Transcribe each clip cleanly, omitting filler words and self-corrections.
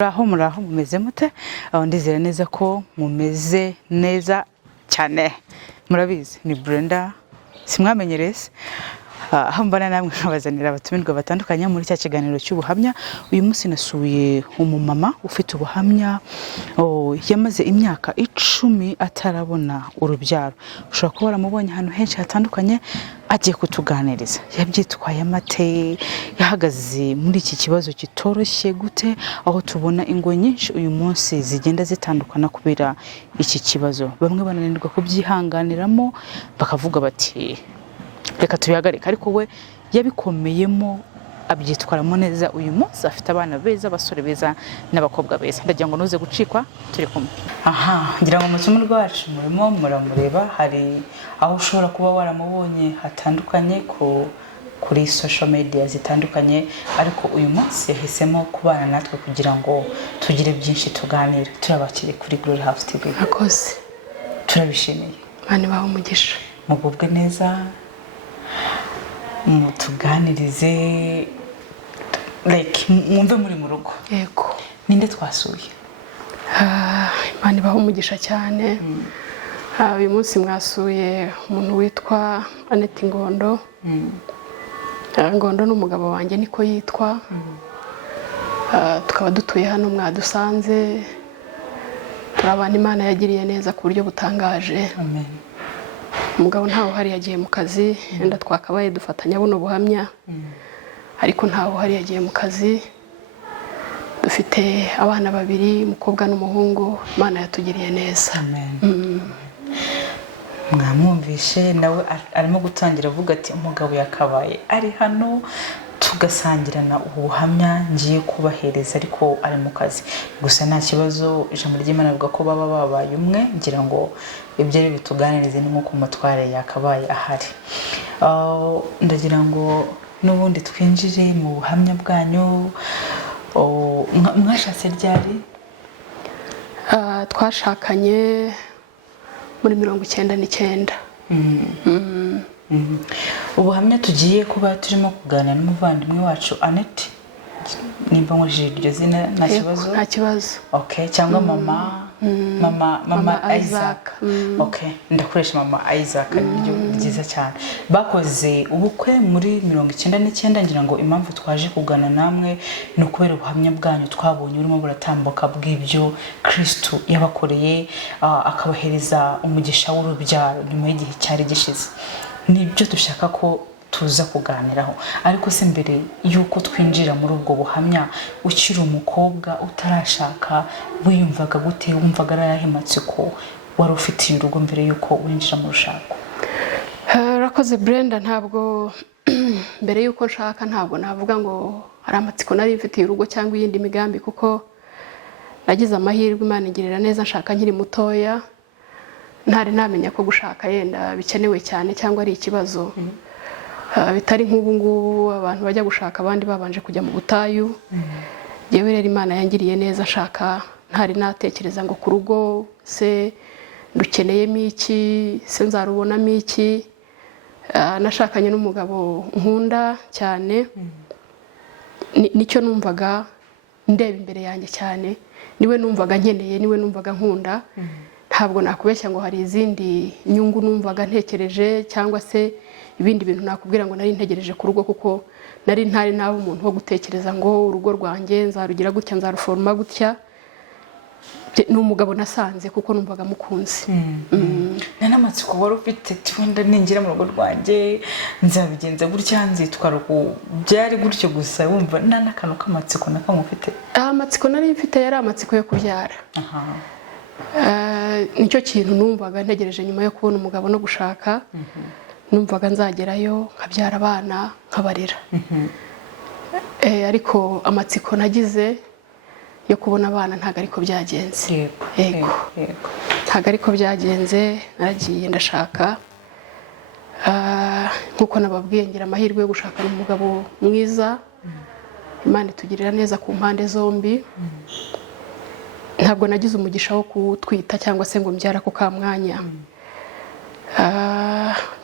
Muraho mumeze mute? Ndizera neza ko mumeze neza cyane. Murabizi ni Brenda simwamenyereye aho mbana namwe nkabazanira abatumirwa batandukanye muri cya kiganiro cy'ubuhamya. Uyu munsi nasuye umumama ufite ubuhamya yamaze imyaka 10 atarabona urubyaro. Ushobora kuba waramubonye ahantu henshi hatandukanye, agiye kutuganiriza yabyitwaye amate, yahagaze muri iki kibazo kitoroshye gute, aho tubona ingo nyinshi uyu munsi zigenda zitandukana kubera iki kibazo. Bamwe bananirwa kubyihanganiramo bakavuga bati reka tubihagarika, ariko we yabikomeyemo abyitwaramo neza. Uyu munsi afite abana beza, abasore beza n'abakobwa beza. Ndagira ngo nuze gucikwa turi kumwe. Ngira ngo mutumu rwacu murimo muramureba, hari aho ushobora kuba waramubonye hatandukanye kuri social media zitandukanye, ariko uyu munsi yahisemo kubana natwe kugira ngo tugire byinshi tuganira. Turabakire kuri Glory House TV. Akoze turabishimiye. Bane baho umugisha, mugubwe neza, mutuganirize mwumve muri mu rugo. Yego. Ninde twasuye? Bane baho umugisha cyane. Uyu munsi mwasuye umuntu witwa Annette Ngondo. Ngondo n'umugabo wanjye niko yitwa. Tukaba dutuye hano mwadusanze. Turabana, Imana yagiriye neza ku buryo butangaje. Amen. Umugabo ntawe hari yagiye mu kazi, enda twakabaye dufatanya buno buhamya, ariko ntawe hari yagiye mu kazi. Dufite abana babiri, umukobwa n'umuhungu. Imana yatugiriye neza. Amen. Mwamwumvishe nawe arimo gutangira avuga ati umugabo yakabaye ari hano tugasangirana ubuhamya ngiye kubahereza, ariko ari mu kazi. Gusa nta kibazo, ijambo ry'Imana rivuga ko baba babaye umwe. Ngira ngo ibyo ari bituganirize ni nko mutware yakabaye ahari. Ndagira ngo n'ubundi twinjire mu buhamya bwanyu. Mwashatse ryari? Twashakanye muri 99. Ubuhamya tugiye kuba turimo kuganira n'umuvandimwe wacu Annette, nimba nkoresheje iryo zina nta kibazo? Nta kibazo. Okay, cyangwa mama Isaac. Okay, ndakoresha mama Isaac, niryo byiza cyane. Bakoze ubukwe muri 99. Ngira ngo impamvu twaje kugana namwe no kubera ubuhamya bwanyu twabonye urimo buratambuka bw'ibyo Kristo yabakoreye, akabahereza umugisha w'urubyaro nyuma y'igihe cyari gishize. Nibyo dushaka ko tuza kuganiraho. Ariko se mbere yuko twinjira muri ubwo buhamya, ukiri umukobwa utarashaka, wiyumvaga gute? Wumvaga arahimatse ko wari ufitiye urugo mbere yuko winjira mu rushako? Rakoze Brenda, ntabwo mbere yuko nshaka ntabwo navuga ngo ari amatsiko nari mfitiye urugo cyangwa iyindi migambi, kuko nagize amahirwe, Imana igirira neza, nshaka nkiri mutoya. Ntari namenya ko gushaka yenda bikenewe cyane cyangwa ari ikibazo. Bitari nk'ubu ngubu abantu bajya gushaka abandi babanje kujya mu butayu. Yewe rero Imana yangiriye neza, nshaka ntari natekereza ngo ku rugo se dukeneyemo iki, se nzarubonamo iki. Nashakanye n'umugabo nkunda cyane. Nicyo numvaga ndeba imbere yanjye cyane, niwe numvaga nkeneye, niwe numvaga nkunda. Ntabwo nakubeshya ngo hari izindi nyungu numvaga ntekereje cyangwa se ibindi bintu nakubwira ngo nari ntegereje ku rugo, kuko nari ntari nawe umuntu wo gutekereza ngo urugo rwanjye nzarugira gutya, nzaruforma gutya. N'umugabo nasanze kuko numvaga mukunzi. Nanamatsiko wari ufite twenda ningira mu rugo rwanjye nzabigenza gutya, nzitwara uko byari gutyo gusa, wumva n'akantu k'amatsiko nakamwe ufite? Amatsiko nari mfite yari amatsiko yo kubyara. Nicyo kintu numvaga ntegereje nyuma yo kubona umugabo no gushaka. Numvaga nzagerayo nkabyara abana nkabarera. Ariko amatsiko nagize yo kubona abana ntago ariko byagenze. Yego. Ntago ariko byagenze. Naragiye ndashaka, nkuko nababwiye ngira amahirwe yo gushaka umugabo mwiza. Imana itugirira neza ku mpande zombi. Ntabwo nagize umugisha wo kutwita cyangwa se ngo mbyara ko ka mwanya.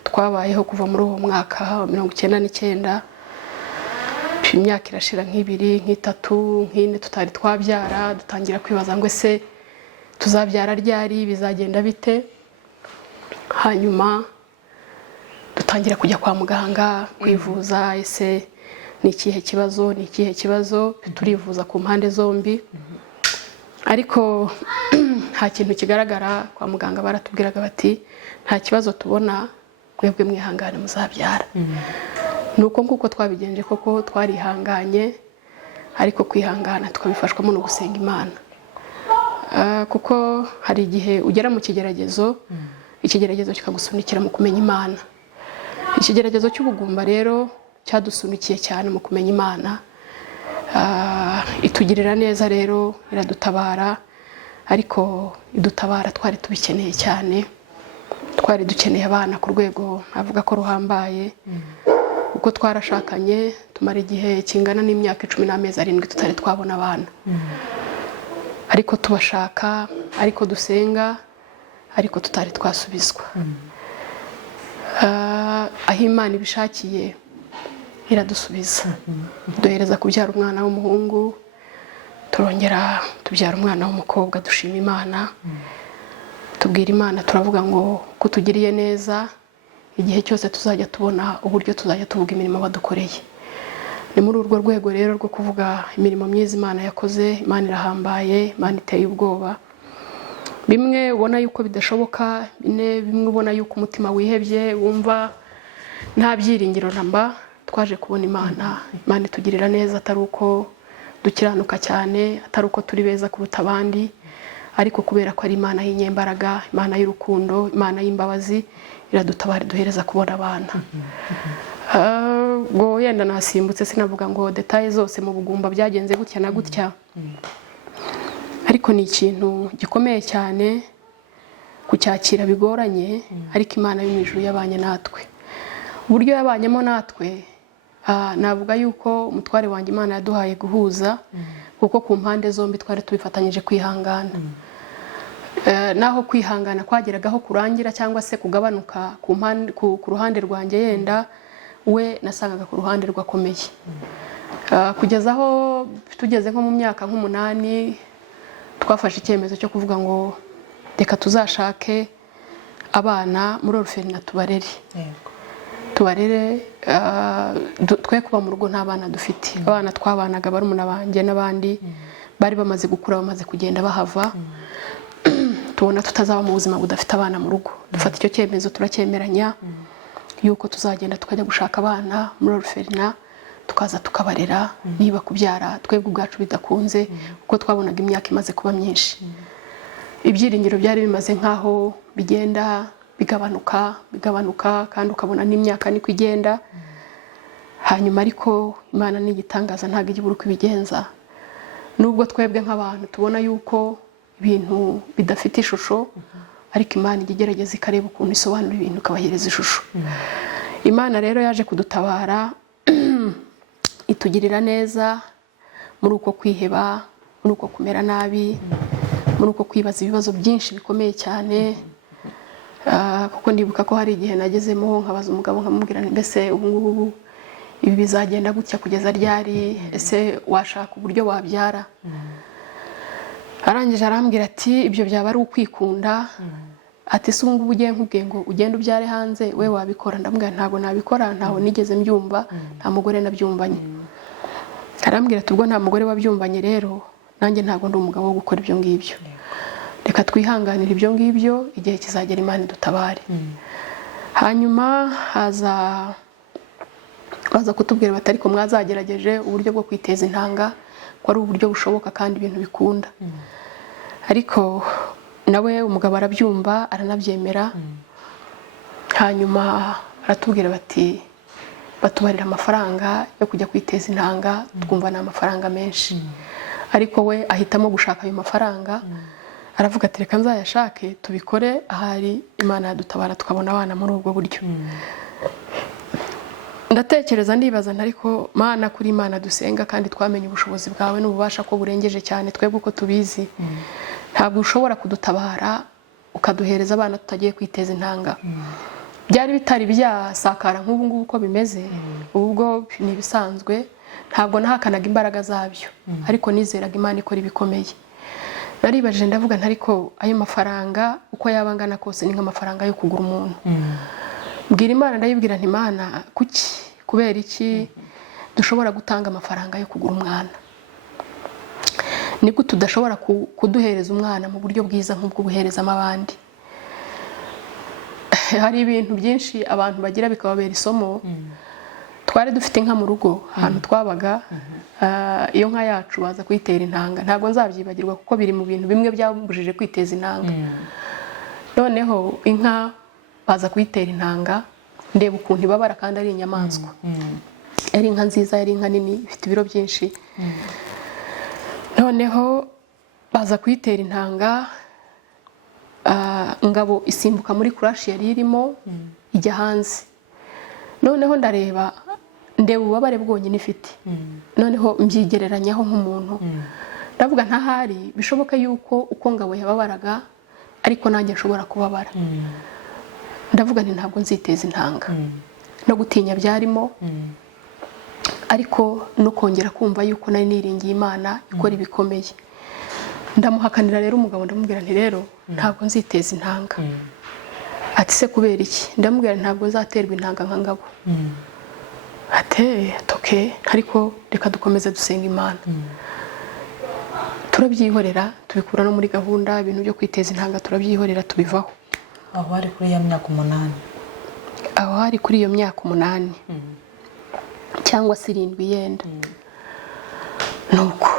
Twabayeho kuva muri uwo mwaka wa 99 imyaka irashira nk'ibiri nk'itatu nk'ine tutari twabyara, dutangira kwibaza ngo ese tuzabyara ryari, bizagenda bite. Hanyuma dutangira kujya kwa muganga kwivuza, ese ni ikihe kibazo, turivuza ku mpande zombi. Ariko nta kintu kigaragara. Kwa muganga baratubwiraga bati nta kibazo tubona, mwebwe mwihangane muzabyara. Nuko nguko twabigenje, koko twarihanganye, ariko kwihangana tukabifashwamo no gusenga Imana. Kuko hari igihe ugera mu kigeragezo, ikigeragezo kikagusunikira mu kumenya Imana. Ikigeragezo cy'ubugumba rero cyadusunikiye cyane mu kumenya Imana. Itugirira neza rero, iradutabara, ariko idutabara twari tubikeneye cyane. Twari dukeneye abana ku rwego avuga ko ruhambaye, uko twarashakanye tumara igihe kingana n'imyaka 10 n'amezi 7 tutari twabona abana. Ariko tubashaka, ariko dusenga, ariko tutari twasubizwa. Aho Imana ibishakiye iradusubiza, duhereza kubyara umwana w'umuhungu, turongera tubyara umwana w'umukobwa. Dushima Imana, tubwira Imana, turavuga ngo kutugiriye neza, igihe cyose tuzajya tubona uburyo tuzajya tuvuga imirimo badukoreye. Ni muri urwo rwego rero rwo kuvuga imirimo myiza Imana yakoze. Imana irahambaye, Imana iteye ubwoba. Bimwe ubona yuko bidashoboka, bimwe ubona yuko umutima wihebye, wumva nta byiringiro namba, twaje kubona Imana. Imana itugirira neza, atari uko dukiranuka cyane, atari uko turi beza kuruta abandi, ariko kubera ko ari Imana y'inyembaraga, Imana y'urukundo, Imana y'imbabazi, iradutabara, duhereza kubona abana. Ngo yenda nasimbutse sinavuga ngo detaye zose mu bugumba byagenze gutya na gutya, ariko ni ikintu gikomeye cyane, kucyakira bigoranye, ariko Imana yo mu ijuru yabanye natwe. Uburyo yabanyemo natwe, navuga yuko umutware wanjye Imana yaduhaye guhuza, kuko ku mpande zombi twari tubifatanyije kwihangana. Naho kwihangana kwageragaho kurangira cyangwa se kugabanuka ku ruhande rwanjye, yenda we nasangaga ku ruhande rwakomeye. Kugeza aho tugeze nko mu myaka nk'8, twafashe icyemezo cyo kuvuga ngo reka tuzashake abana muri orphelinat tubarere, twe kuba mu rugo nta bana dufite. Abana twabanaga barumuna banjye n'abandi bari bamaze gukura, bamaze kugenda bahava. Tubona tutazaba mu buzima budafite abana mu rugo, dufata icyo cyemezo, turacyemeranya yuko tuzagenda tukajya gushaka abana muri orphelinat, tukaza tukabarera. Niba kubyara twebwe ubwacu bidakunze, kuko twabonaga imyaka imaze kuba myinshi, ibyiringiro byari bimaze nkaho bigenda bigabanuka, kandi ukabona n'imyaka niko igenda. Hanyuma ariko Imana ni igitangaza, ntabwo ijya ibura uko ibigenza. Nubwo twebwe nk'abantu tubona yuko ibintu bidafite ishusho, ariko Imana ijya igerageza ikareba ukuntu isobanura ibintu, ikabahereza ishusho. Imana rero yaje kudutabara, itugirira neza muri uko kwiheba, muri uko kumera nabi, muri uko kwibaza ibibazo byinshi bikomeye cyane. Kuko ndibuka ko hari igihe nagezemo nkabaza umugabo nkamubwira mbese ubu ngubu ibi bizagenda gutya kugeza ryari, ese washaka uburyo wabyara? Arangije arambwira ati ibyo byaba ari ukwikunda, ati se ubu ngubu ugiye nkubwiye ngo ugende ubyare hanze, we wabikora? Ndamubwira ntabwo nabikora, ntaho nigeze mbyumva, nta mugore nabyumvanye. Arambwira ati ubwo nta mugore wabyumvanye rero, nanjye ntabwo ndi umugabo wo gukora ibyo ngibyo. Reka twihanganire ibyo ngibyo, igihe kizagera Imana idutabare. Hanyuma baza kutubwira bati ariko mwazagerageje uburyo bwo kwiteza intanga, ko ari uburyo bushoboka kandi ibintu bikunda. Ariko nawe umugabo arabyumva, aranabyemera. Hanyuma aratubwira bati batubarira amafaranga yo kujya kwiteza intanga, twumva ni amafaranga menshi. Ariko we ahitamo gushaka ayo mafaranga, aravuga ati reka nzayashake tubikore, ahari Imana yadutabara tukabona abana muri ubwo buryo. Ndatekereza ndibaza ariko Mana, kuri Imana dusenga kandi twamenye ubushobozi bwawe n'ububasha ko burengeje cyane twebwe uko tubizi, ntabwo ushobora kudutabara ukaduhereza abana tutagiye kwiteza intanga. Byari bitari byasakara nk'ubu ngubu uko bimeze, ubwo ni ibisanzwe, ntabwo nahakanaga imbaraga zabyo ariko nizeraga Imana ikora ibikomeye. Naribajije ndavuga nti ariko ayo mafaranga uko yaba angana kose ni nk'amafaranga yo kugura umuntu. Mbwira Imana ndayibwira nti Imana kuki kubera iki dushobora gutanga amafaranga yo kugura umwana, niko tudashobora kuduhereza umwana mu buryo bwiza nk'ubwo buherezamo abandi. Hari ibintu byinshi abantu bagira bikababera isomo. Twari dufite inka mu rugo ahantu twabaga, iyo nka yacu baza kuyitera intanga, ntabwo nzabyibagirwa kuko biri mu bintu bimwe byambujije kwiteza intanga. Noneho inka baza kuyitera intanga, ndeba ukuntu ibabara kandi ari inyamaswa. Yari inka nziza, yari inka nini ifite ibiro byinshi. Noneho baza kuyitera intanga, Ngabo isimbuka muri crash yari irimo ijya hanze. Noneho ndeba ububabare bwonyine ifite. Noneho mbyigereranyaho nk'umuntu, ndavuga ntahari bishoboka yuko uko Ngabo yababaraga ariko nanjye nshobora kubabara. Ndavuga nti ntabwo nziteza intanga, no gutinya byarimo, ariko no kongera kumva yuko nari niringiye Imana ikora ibikomeye. Ndamuhakanira rero umugabo, ndamubwira nti rero ntabwo nziteza intanga. Ati se kubera iki? Ndamubwira ntabwo nzaterwa intanga nka Ngabo. Ate toke, ariko reka dukomeze dusenga Imana. Turabyihorera, tubikura no muri gahunda, ibintu byo kwiteza intanga turabyihorera tubivaho. Aho hari kuri iyo myaka 8. Aho hari kuri iyo myaka 8 cyangwa 7 yenda. Nuko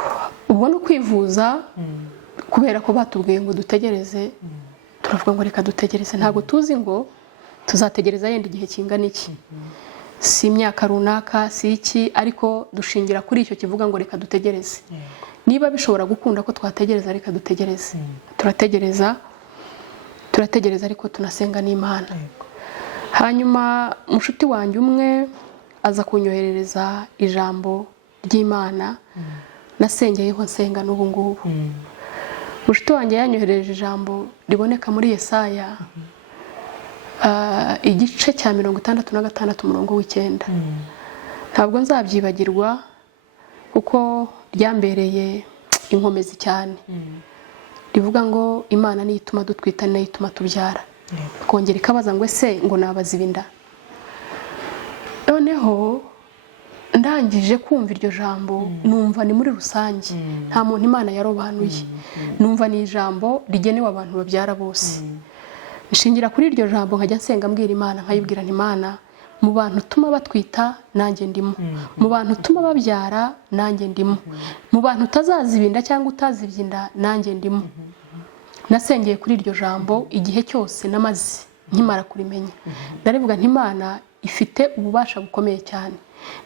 ubwo no kwivuza kubera ko batubwiye ngo dutegereze, turavuga ngo reka dutegereze. Ntabwo tuzi ngo tuzategereza yenda igihe kingana iki, si imyaka runaka, si iki, ariko dushingira kuri icyo kivuga ngo reka dutegereze. Niba bishobora gukunda ko twategereza, reka dutegereze. Turategereza ariko tunasenga n'Imana. Hanyuma mushuti wanjye umwe aza kunyoherereza ijambo ry'Imana, nasengeyeho nsenga n'ubu ngubu. Mushuti wanjye yanyohereje ijambo riboneka muri Yesaya igice cya 66 umurongo w'9. Ntabwo nzabyibagirwa kuko ryambereye inkomezi cyane. Rivuga ngo Imana niyo ituma dutwita, niyo ituma tubyara. Kongera ikabaza ngo ese ngo nabaza ibinda. Noneho ndangije kumva iryo jambo numva ni muri rusange, nta muntu Imana yarobanuye. Numva ni ijambo rigenewe abantu babyara bose. Nshingira kuri iryo jambo nkajya nsenga mbwira Imana, nkayibwira nti Imana, mu bantu tuma batwita nanjye ndimo, mu bantu tuma babyara nanjye ndimo, mu bantu utazazibinda cyangwa utazibyinda nanjye ndimo. Nasengeye kuri iryo jambo igihe cyose namaze nkimara kurimenya. Ndarivuga nti Imana ifite ububasha bukomeye cyane.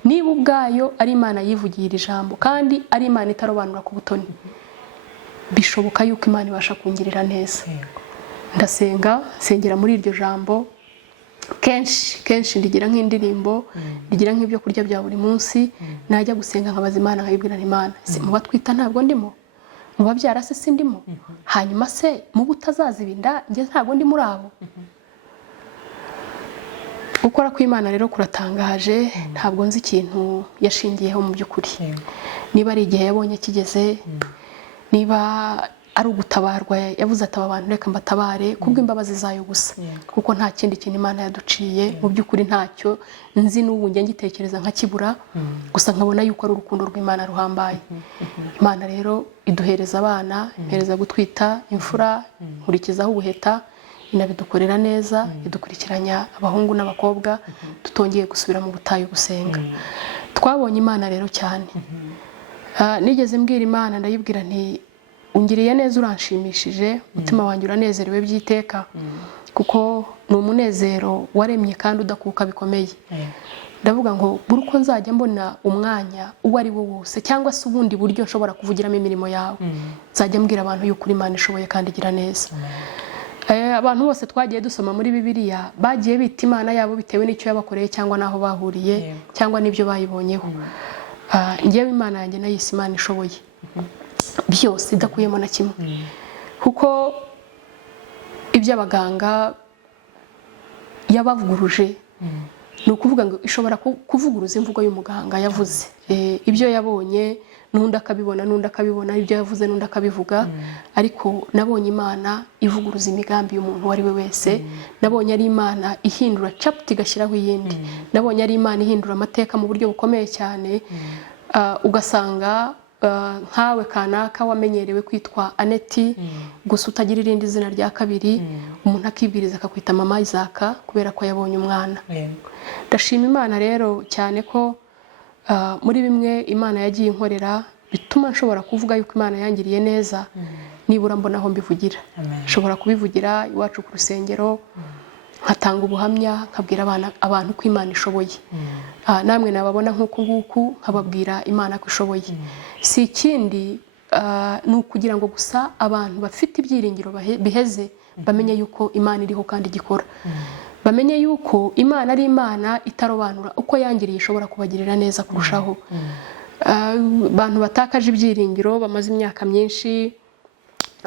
Niba ubwayo ari Imana yivugiye iri jambo kandi ari Imana itarobanura ku butoni, bishoboka yuko Imana ibasha kungirira neza. Ndasenga, sengera muri iryo jambo. Kenshi ndigira nk'indirimbo, ndigira nk'ibyo kurya bya buri munsi. Najya gusenga nkabaza Imana, nkayibwira nti Imana, se mu batwita ntabwo ndimo, mu babyara se sindimo, hanyuma se mu butazazibinda njye ntabwo ndi muri abo. Gukora kw'Imana rero kuratangaje. Ntabwo nzi ikintu yashingiyeho mu by'ukuri. Niba ari igihe yabonye kigeze, niba ari ugutabarwa yavuze ati abantu reka mbatabare kubw'imbabazi zayo gusa, kuko nta kindi kintu Imana yaduciye mu by'ukuri ntacyo nzi. N'ubu njye ngitekereza nkakibura, gusa nkabona yuko ari urukundo rw'Imana ruhambaye. Imana rero iduhereza abana, impereza gutwita imfura, nkurikizaho ubuheta, inabidukorera neza, idukurikiranya abahungu n'abakobwa, tutongeye gusubira mu butayu gusenga. Twabonye Imana rero cyane. Nigeze mbwira Imana, ndayibwira nti ungiriye neza, uranshimishije, umutima wanjye uranezerewe by'iteka, kuko ni umunezero waremye kandi udakuka bikomeye. Ndavuga ngo buri uko nzajya mbona umwanya uwo ari wo wose cyangwa se ubundi buryo nshobora kuvugiramo imirimo yawe, nzajya mbwira abantu yuko Imana ishoboye kandi igira neza. Abantu bose twagiye dusoma muri Bibiliya bagiye bita Imana yabo bitewe n'icyo yabakoreye cyangwa naho bahuriye cyangwa n'ibyo bayibonyeho. Ngewe Imana yanjye nayise Imana ishoboye byose idakuyemo na kimwe, kuko iby'abaganga yabavuguruje ni ukuvuga ngo ishobora kuvuguruza imvugo y'umuganga yavuze ibyo yabonye n'undi akabibona ibyo yavuze n'undi akabivuga ariko nabonye Imana ivuguruza imigambi y'umuntu wari we wese nabonye ari Imana ihindura chapter igashyiraho iyindi nabonye ari Imana ihindura amateka mu buryo bukomeye cyane ugasanga nkawe kanaka wamenyerewe kwitwa Aneti gusa utagira irindi zina rya kabiri umuntu akibwiriza akakwita mama Isaac kubera ko yabonye umwana. Ndashima Imana rero cyane ko muri bimwe Imana yagiye inkorera bituma nshobora kuvuga yuko Imana yangiriye neza nibura mbona aho mbivugira nshobora kubivugira iwacu ku rusengero nkatanga ubuhamya nkabwira abantu ko Imana ishoboye namwe nababona nk'uko nguku nkababwira Imana ko ishoboye si ikindi ni ukugira ngo gusa abantu bafite ibyiringiro biheze bamenye yuko Imana iriho kandi igikora bamenye yuko Imana ari Imana itarobanura uko yangiriye ishobora kubagirira neza kurushaho abantu batakaje ibyiringiro bamaze imyaka myinshi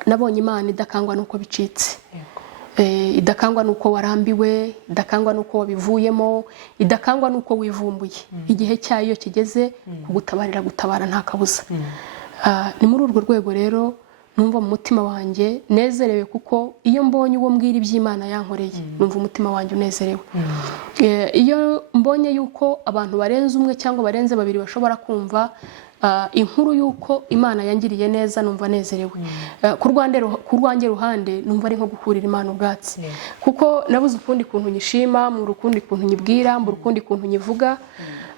nabonye Imana idakangwa nuko bicitse idakangwa nuko warambiwe idakangwa nuko wabivuyemo idakangwa nuko wivumbuye igihe cyayo kigeze kugutabarira gutabara nta kabuza ni muri urwo rwego rero numva mu mutima wanjye nezerewe kuko iyo mbonye uwo mbwira iby'Imana yankoreye numva umutima wanjye unezerewe iyo mbonye yuko abantu barenze umwe cyangwa barenze babiri bashobora kumva inkuru yuko Imana yangiriye neza numva nezerewe ku rwanjye ruhande numva ari nko gukurira Imana ubwatsi kuko nabuze ukundi kuntu nyishima mu rukundi kuntu nyibwira mu rukundi kuntu nyivuga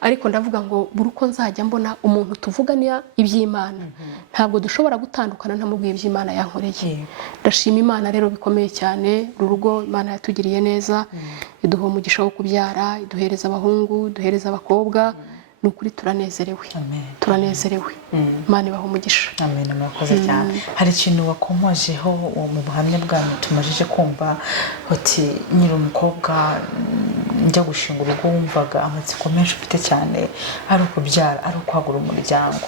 ariko ndavuga ngo buri uko nzajya mbona umuntu tuvugana iby'Imana ntabwo dushobora gutandukana ntamubwiye iby'Imana yankoreye. Ndashima Imana rero bikomeye cyane urugo Imana yatugiriye neza iduha umugisha wo kubyara iduhereza abahungu duhereza abakobwa nukuri turanezerewe Imana ibaha umugisha. Amen. Murakoze cyane. Hari ikintu wakomojeho mu buhamya bwanyu tumajije kumva uti nyiri umukobwa njya gushinga urugo wumvaga amatsiko menshi ufite cyane ari ukubyara ari ukwagura umuryango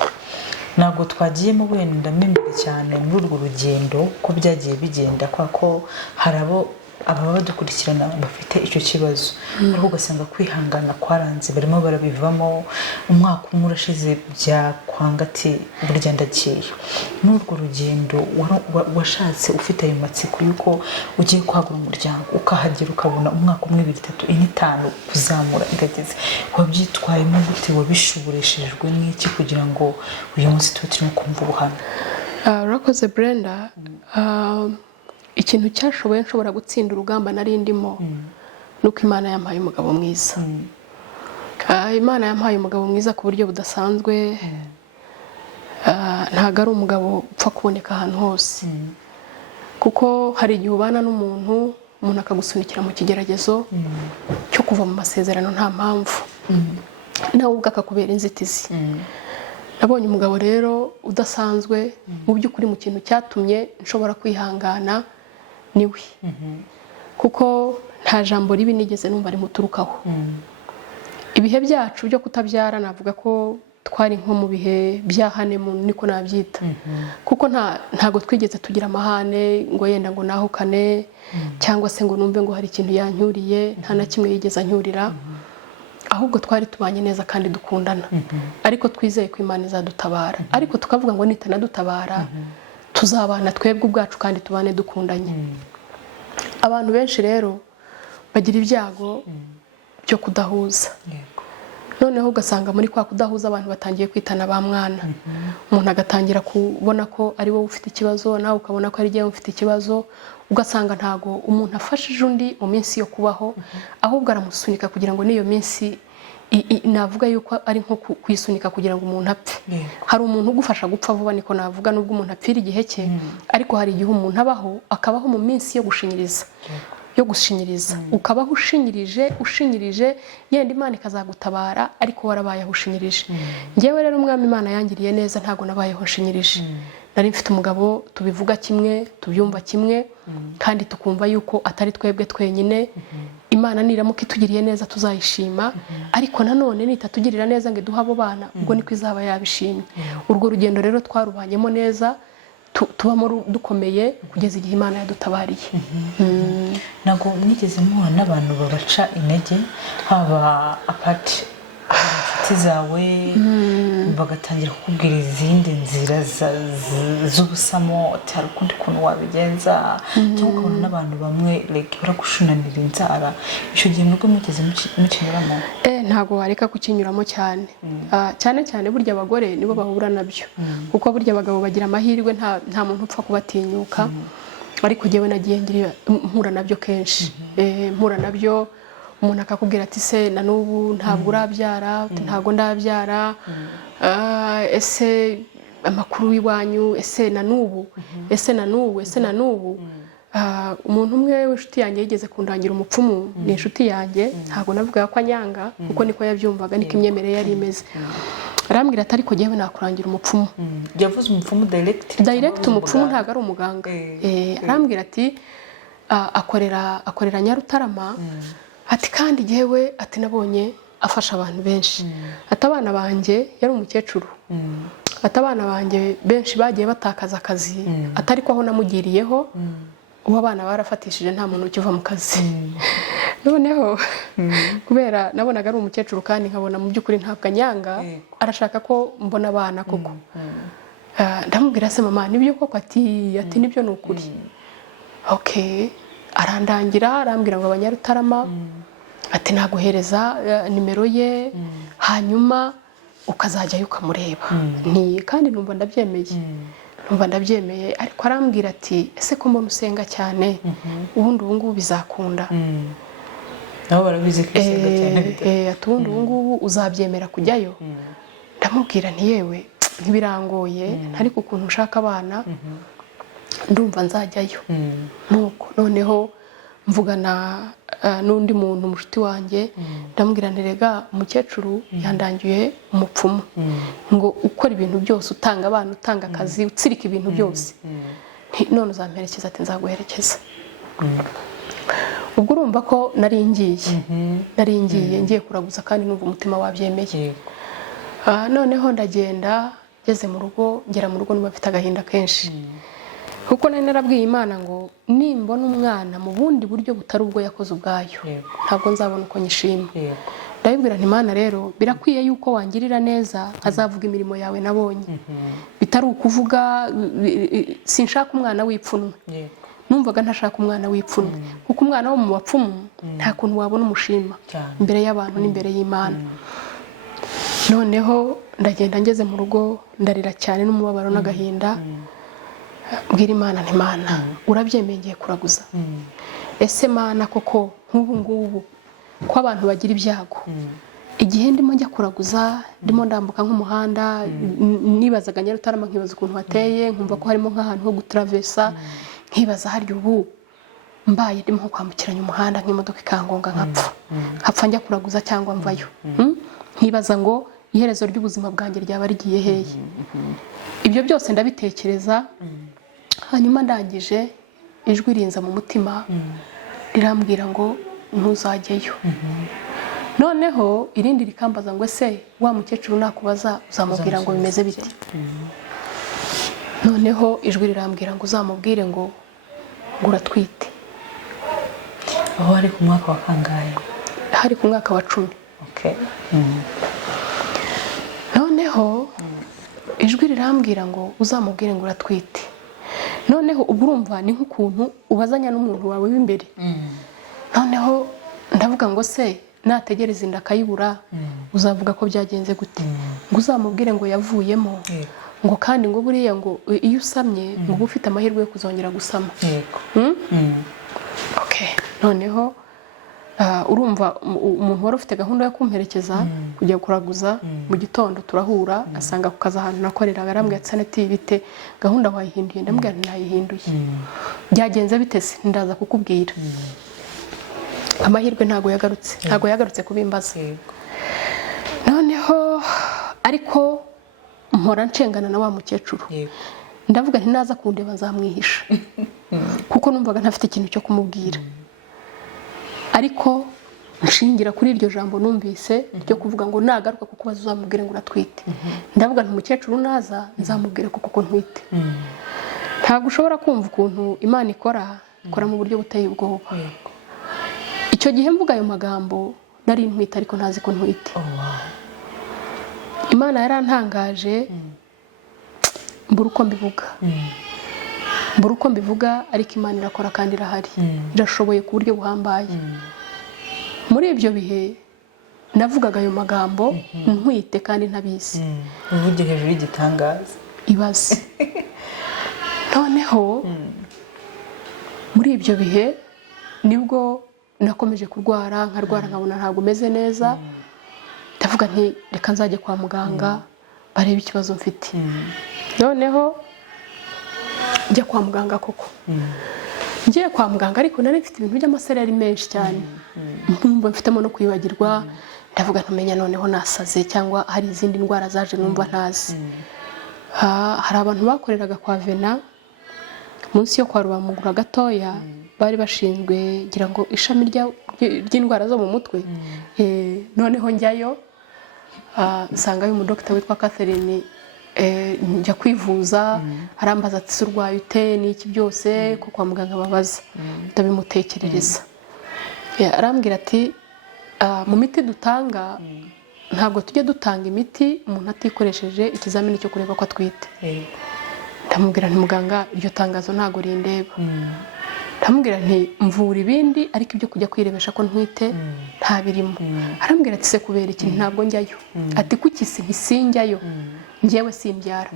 ntabwo twagiyemo wenda imbere cyane muri urwo rugendo ko byagiye bigenda kwa ko hari ababa badukurikirana bafite icyo kibazo ariko ugasanga kwihangana kwaranze barimo barabivamo umwaka umwe urashize byakwanga ati burya ndagiye muri urwo rugendo washatse ufite ayo matsiko yuko ugiye kwagura umuryango ukahagera ukabona umwaka umwe 2 3 4 5 kuzamura igageze wabyitwayemo gute wabishuburishijwe n'iki kugira ngo uyu munsi turimo kumva ubuhamya? Urakoze Brenda. Ikintu cyashoboye nshobora gutsinda urugamba nari ndimo nuko Imana yampaye umugabo mwiza. Imana yampaye umugabo mwiza ku buryo budasanzwe ntago ari umugabo upfa kuboneka ahantu hose kuko hari igihe ubana n'umuntu akagusunikira mu kigeragezo cyo kuva mu masezerano nta mpamvu nawe ubwo akakubera inzitizi. Nabonye umugabo rero udasanzwe mu by'ukuri mu kintu cyatumye nshobora kwihangana niwe kuko nta jambo ribi nigeze numva rimuturukaho. Ibihe byacu byo kutabyara navuga ko twari nko mu bihe bya honeymoon niko nabyita kuko ntago twigeze tugira amahane ngo yenda ngo nahukane cyangwa se ngo numve ngo hari ikintu yancyuriye nta na kimwe yigeze ancyurira ahubwo twari tubanye neza kandi dukundana ariko twizeye ko Imana izadutabara ariko tukavuga ngo nitanadutabara tuzabana twebwe ubwacu kandi tubane dukundanye. Abantu benshi rero bagira ibyago byo kudahuza noneho ugasanga muri kwa kudahuza abantu batangiye kwitana ba mwana umuntu agatangira kubona ko ari wowe ufite ikibazo nawe ukabona ko ari jyewe ufite ikibazo ugasanga ntago umuntu afashije undi mu minsi yo kubaho ahubwo aramusunika kugira ngo niyo minsi navuga yuko ari nko kwisunika kugira ngo umuntu apfe. Hari umuntu ugufasha gupfa vuba niko navuga nubwo umuntu apfira igihe cye ariko hari igihe umuntu akabaho mu minsi yo gushinyiriza ukabaho ushinyirije yenda Imana ikazagutabara ariko warabaye ahushinyirije. Ngewe rero umwami Imana yangiriye neza ntago nabayeho nshinyirije nari mfite umugabo tubivuga kimwe tubyumva kimwe kandi tukumva yuko atari twebwe twenyine Imana niramuka itugiriye neza tuzayishima ariko nanone nitatugirira neza ngo duha abo bana ubwo niko izaba yabishimye. Urwo rugendo rero twarubanyemo neza tubamo dukomeye kugeza igihe Imana yadutabariye. ntabwo mwigeze muhura n'abantu babaca intege haba apati inshuti zawe bagatangira kukubwira izindi nzira z'ubusamo cyangwa ukundi kuntu wabigenza cyangwa ukabona n'abantu bamwe baragushunanira inzara icyo gihe nubwo mwigeze mukinyuramo? Ntabwo wareka kukinyuramo cyane cyane cyane burya abagore nibo bahura nabyo kuko burya abagabo bagira amahirwe nta muntu upfa kubatinyuka ariko jyewe nagiye mpura nabyo kenshi mpura nabyo umuntu akakubwira ati se na n'ubu ntabwo urabyara ntabwo ndabyara ese amakuru y'iwanyu ese na n'ubu umuntu umwe w'inshuti yanjye yigeze kundangira umupfumu ni inshuti yanjye ntabwo navuga ko anyanga kuko niko yabyumvaga niko imyemerere yari imeze arambwira ati ariko jyewe nakurangira umupfumu. Yavuze umupfumu direct umupfumu ntabwo ari umuganga. Arambwira ati akorera Nyarutarama ati kandi jyewe ati nabonye afasha abantu benshi ati abana banjye yari umukecuru ati abana banjye benshi bagiye batakaza akazi atari ko aho namugiriyeho uwo abana barafatishije nta muntu ukiva mu kazi. Noneho kubera nabonaga ari umukecuru kandi nkabona mu by'ukuri ntabwo anyanga arashaka ko mbona abana koko ndamubwira se mama nibyo koko ati nibyo ni ukuri. Arandangira arambwira ngo Abanyarutarama ati naguhereza nimero ye hanyuma ukazajyayo ukamureba kandi numva ndabyemeye ariko arambwira ati ese ko mbona usenga cyane ubundi ubu ngubu bizakunda nabo barabizi ko usenga cyane ati ubundi ubu ngubu uzabyemera kujyayo. Ndamubwira nti yewe ntibirangoye ariko ukuntu ushaka abana ndumva nzajyayo. Nuko noneho mvugana n'undi muntu mushuti wanjye ndamubwira nterega umukecuru yandangiye umupfumu ngo ukora ibintu byose utanga abana utanga akazi utsirika ibintu byose none uzamperekeza ati nzaguherekeza. Ubwo urumva ko nari ngiye kuraguza kandi numva umutima wabyemeye. Noneho ndagenda ngeze mu rugo ngera mu rugo numva mfite agahinda kenshi kuko nari narabwiye Imana ngo nimbona umwana mu bundi buryo butari ubwo yakoze ubwayo ntabwo nzabona uko nyishima. Ndabibwira nti Imana rero birakwiye yuko wangirira neza nkazavuga imirimo yawe nabonye bitari ukuvuga sinshaka umwana w'ipfunwe. Numvaga ntashaka umwana w'ipfunwe kuko umwana wo mu bapfumu nta kuntu wabona umushima imbere y'abantu n'imbere y'Imana. Noneho ndagenda ngeze mu rugo ndarira cyane n'umubabaro n'agahinda mbwira Imana nti Mana urabyemeye ngiye kuraguza ese Mana koko nk'ubu ngubu ko abantu bagira ibyago igihe ndimo njya kuraguza ndimo ndambuka nk'umuhanda nibazaga Nyarutarama nkibaza ukuntu hateye nkumva ko harimo nk'ahantu ho gutravesa nkibaza harya ubu mbaye ndimo nko kwambukiranya umuhanda nk'imodoka ikangonga nkapfa njya kuraguza cyangwa mvayo nkibaza ngo iherezo ry'ubuzima bwanjye ryaba rigiye hehe. Ibyo byose ndabitekereza hanyuma ndangije ijwi rinza mu mutima rirambwira ngo ntuzajyeyo. Noneho irindi rikambaza ngo ese wa mukecuru nakubaza uzamubwira ngo bimeze biti. Noneho ijwi rirambwira ngo uzamubwire ngo uratwite. Aho ari ku mwaka wa kangahe? Hari ku mwaka wa 10. Noneho ijwi rirambwira ngo uzamubwire ngo uratwite. Noneho ubwo urumva ni nk'ukuntu ubazanya n'umuntu wawe w'imbere. Noneho ndavuga ngo se nategereza inda akayibura uzavuga ko byagenze gute ngo uzamubwire ngo yavuyemo ngo kandi ngo buriya ngo iyo usamye ngo ufite amahirwe yo kuzongera gusama. Noneho urumva umuntu wari ufite gahunda yo kumperekeza kujya kuraguza mu gitondo turahura asanga ku kazi ahantu nakorera arambwira ati Saneti bite gahunda wayihinduye ndambwira ntayihinduye byagenze bite se ndaza kukubwira. Amahirwe ntago yagarutse kubimbaza. Noneho ariko mpora ncengana na wa mukecuru ndavuga nti naza kundeba nzamwihisha kuko numvaga ntafite ikintu cyo kumubwira ariko nshingira kuri iryo jambo numvise ryo kuvuga ngo nagaruka kuko bazamubwire ngo uratwite. Ndavuga nti umukecuru naza nzamubwire kuko ntwite. ntabwo ushobora kumva ukuntu Imana ikora mu buryo buteye ubwoba. Icyo gihe mvuga ayo magambo nari ntwite ariko ntazi ko ntwite. Imana yarantangaje mbura uko mbivuga ariko Imana irakora kandi irahari, irashoboye ku buryo buhambaye. Muri ibyo bihe navugaga ayo magambo ntwite kandi ntabizi. Uvuge hejuru y'igitangaza. Ibaze. Noneho muri ibyo bihe nibwo nakomeje kurwara nkabona ntabwo meze neza. Ndavuga nti reka nzajye kwa muganga barebe ikibazo mfite. Noneho njya kwa muganga koko. Ngiye kwa muganga ariko nari mfite ibintu by'amasereri menshi cyane. Nkumva mfitemo no kwibagirwa. Ndavuga ntumenya noneho nasaze cyangwa hari izindi ndwara zaje numva ntazi. Hari abantu bakoreraga kwa Vena munsi yo kwa Rubamugura gatoya, bari bashinzwe ngira ngo ishami ry'indwara zo mu mutwe. Noneho njyayo nsanga uyu mudokita witwa Catherine, njya kwivuza arambaza ati urwaye ute n'iki byose ko kwa muganga babaza. Ndabimutekerereza. Arambwira ati mu miti dutanga ntabwo tujye dutanga imiti umuntu atikoresheje ikizamini cyo kureba ko atwite. Ndamubwira nti muganga iryo tangazo ntago rindeba. Ndamubwira nti mvura ibindi ariko ibyo kujya kwirebesha ko ntwite nta birimo. Arambwira ati se kubera iki ntabwo njyayo. Ati kuki ntisinjyayo njyewe simbyara.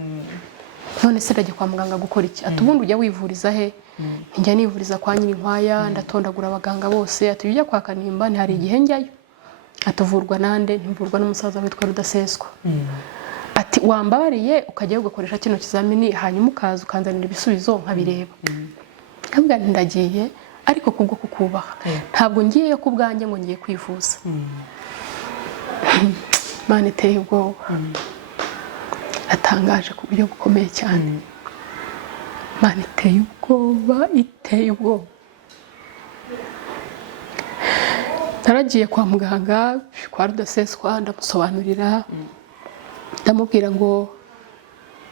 None se ndajya kwa muganga gukora iki? Ati ubundi ujya wivuriza he? Njya nivuriza kwa Nyirinkwaya, ndatondagura abaganga bose. Ati ujya kwa Kanimba ni hari igihe njyayo. Atuvurwa nande? Ntivurwa n'umusaza witwa Rudaseswa. Ati wambariye ukajya ugakoresha kino kizamini hanyuma ukaza ukanzanira ibisubizo nkabireba. Nkabwa ndagiye ariko kubwo kukubaha. Ntabwo ngiye ku bwanjye ngo ngiye kwivuza. Imana iteye ubwoba. Atangaje ku buryo bukomeye cyane. Imana iteye ubwoba. Naragiye kwa muganga kwa Rudaseswa ndamusobanurira. Ndamubwira ngo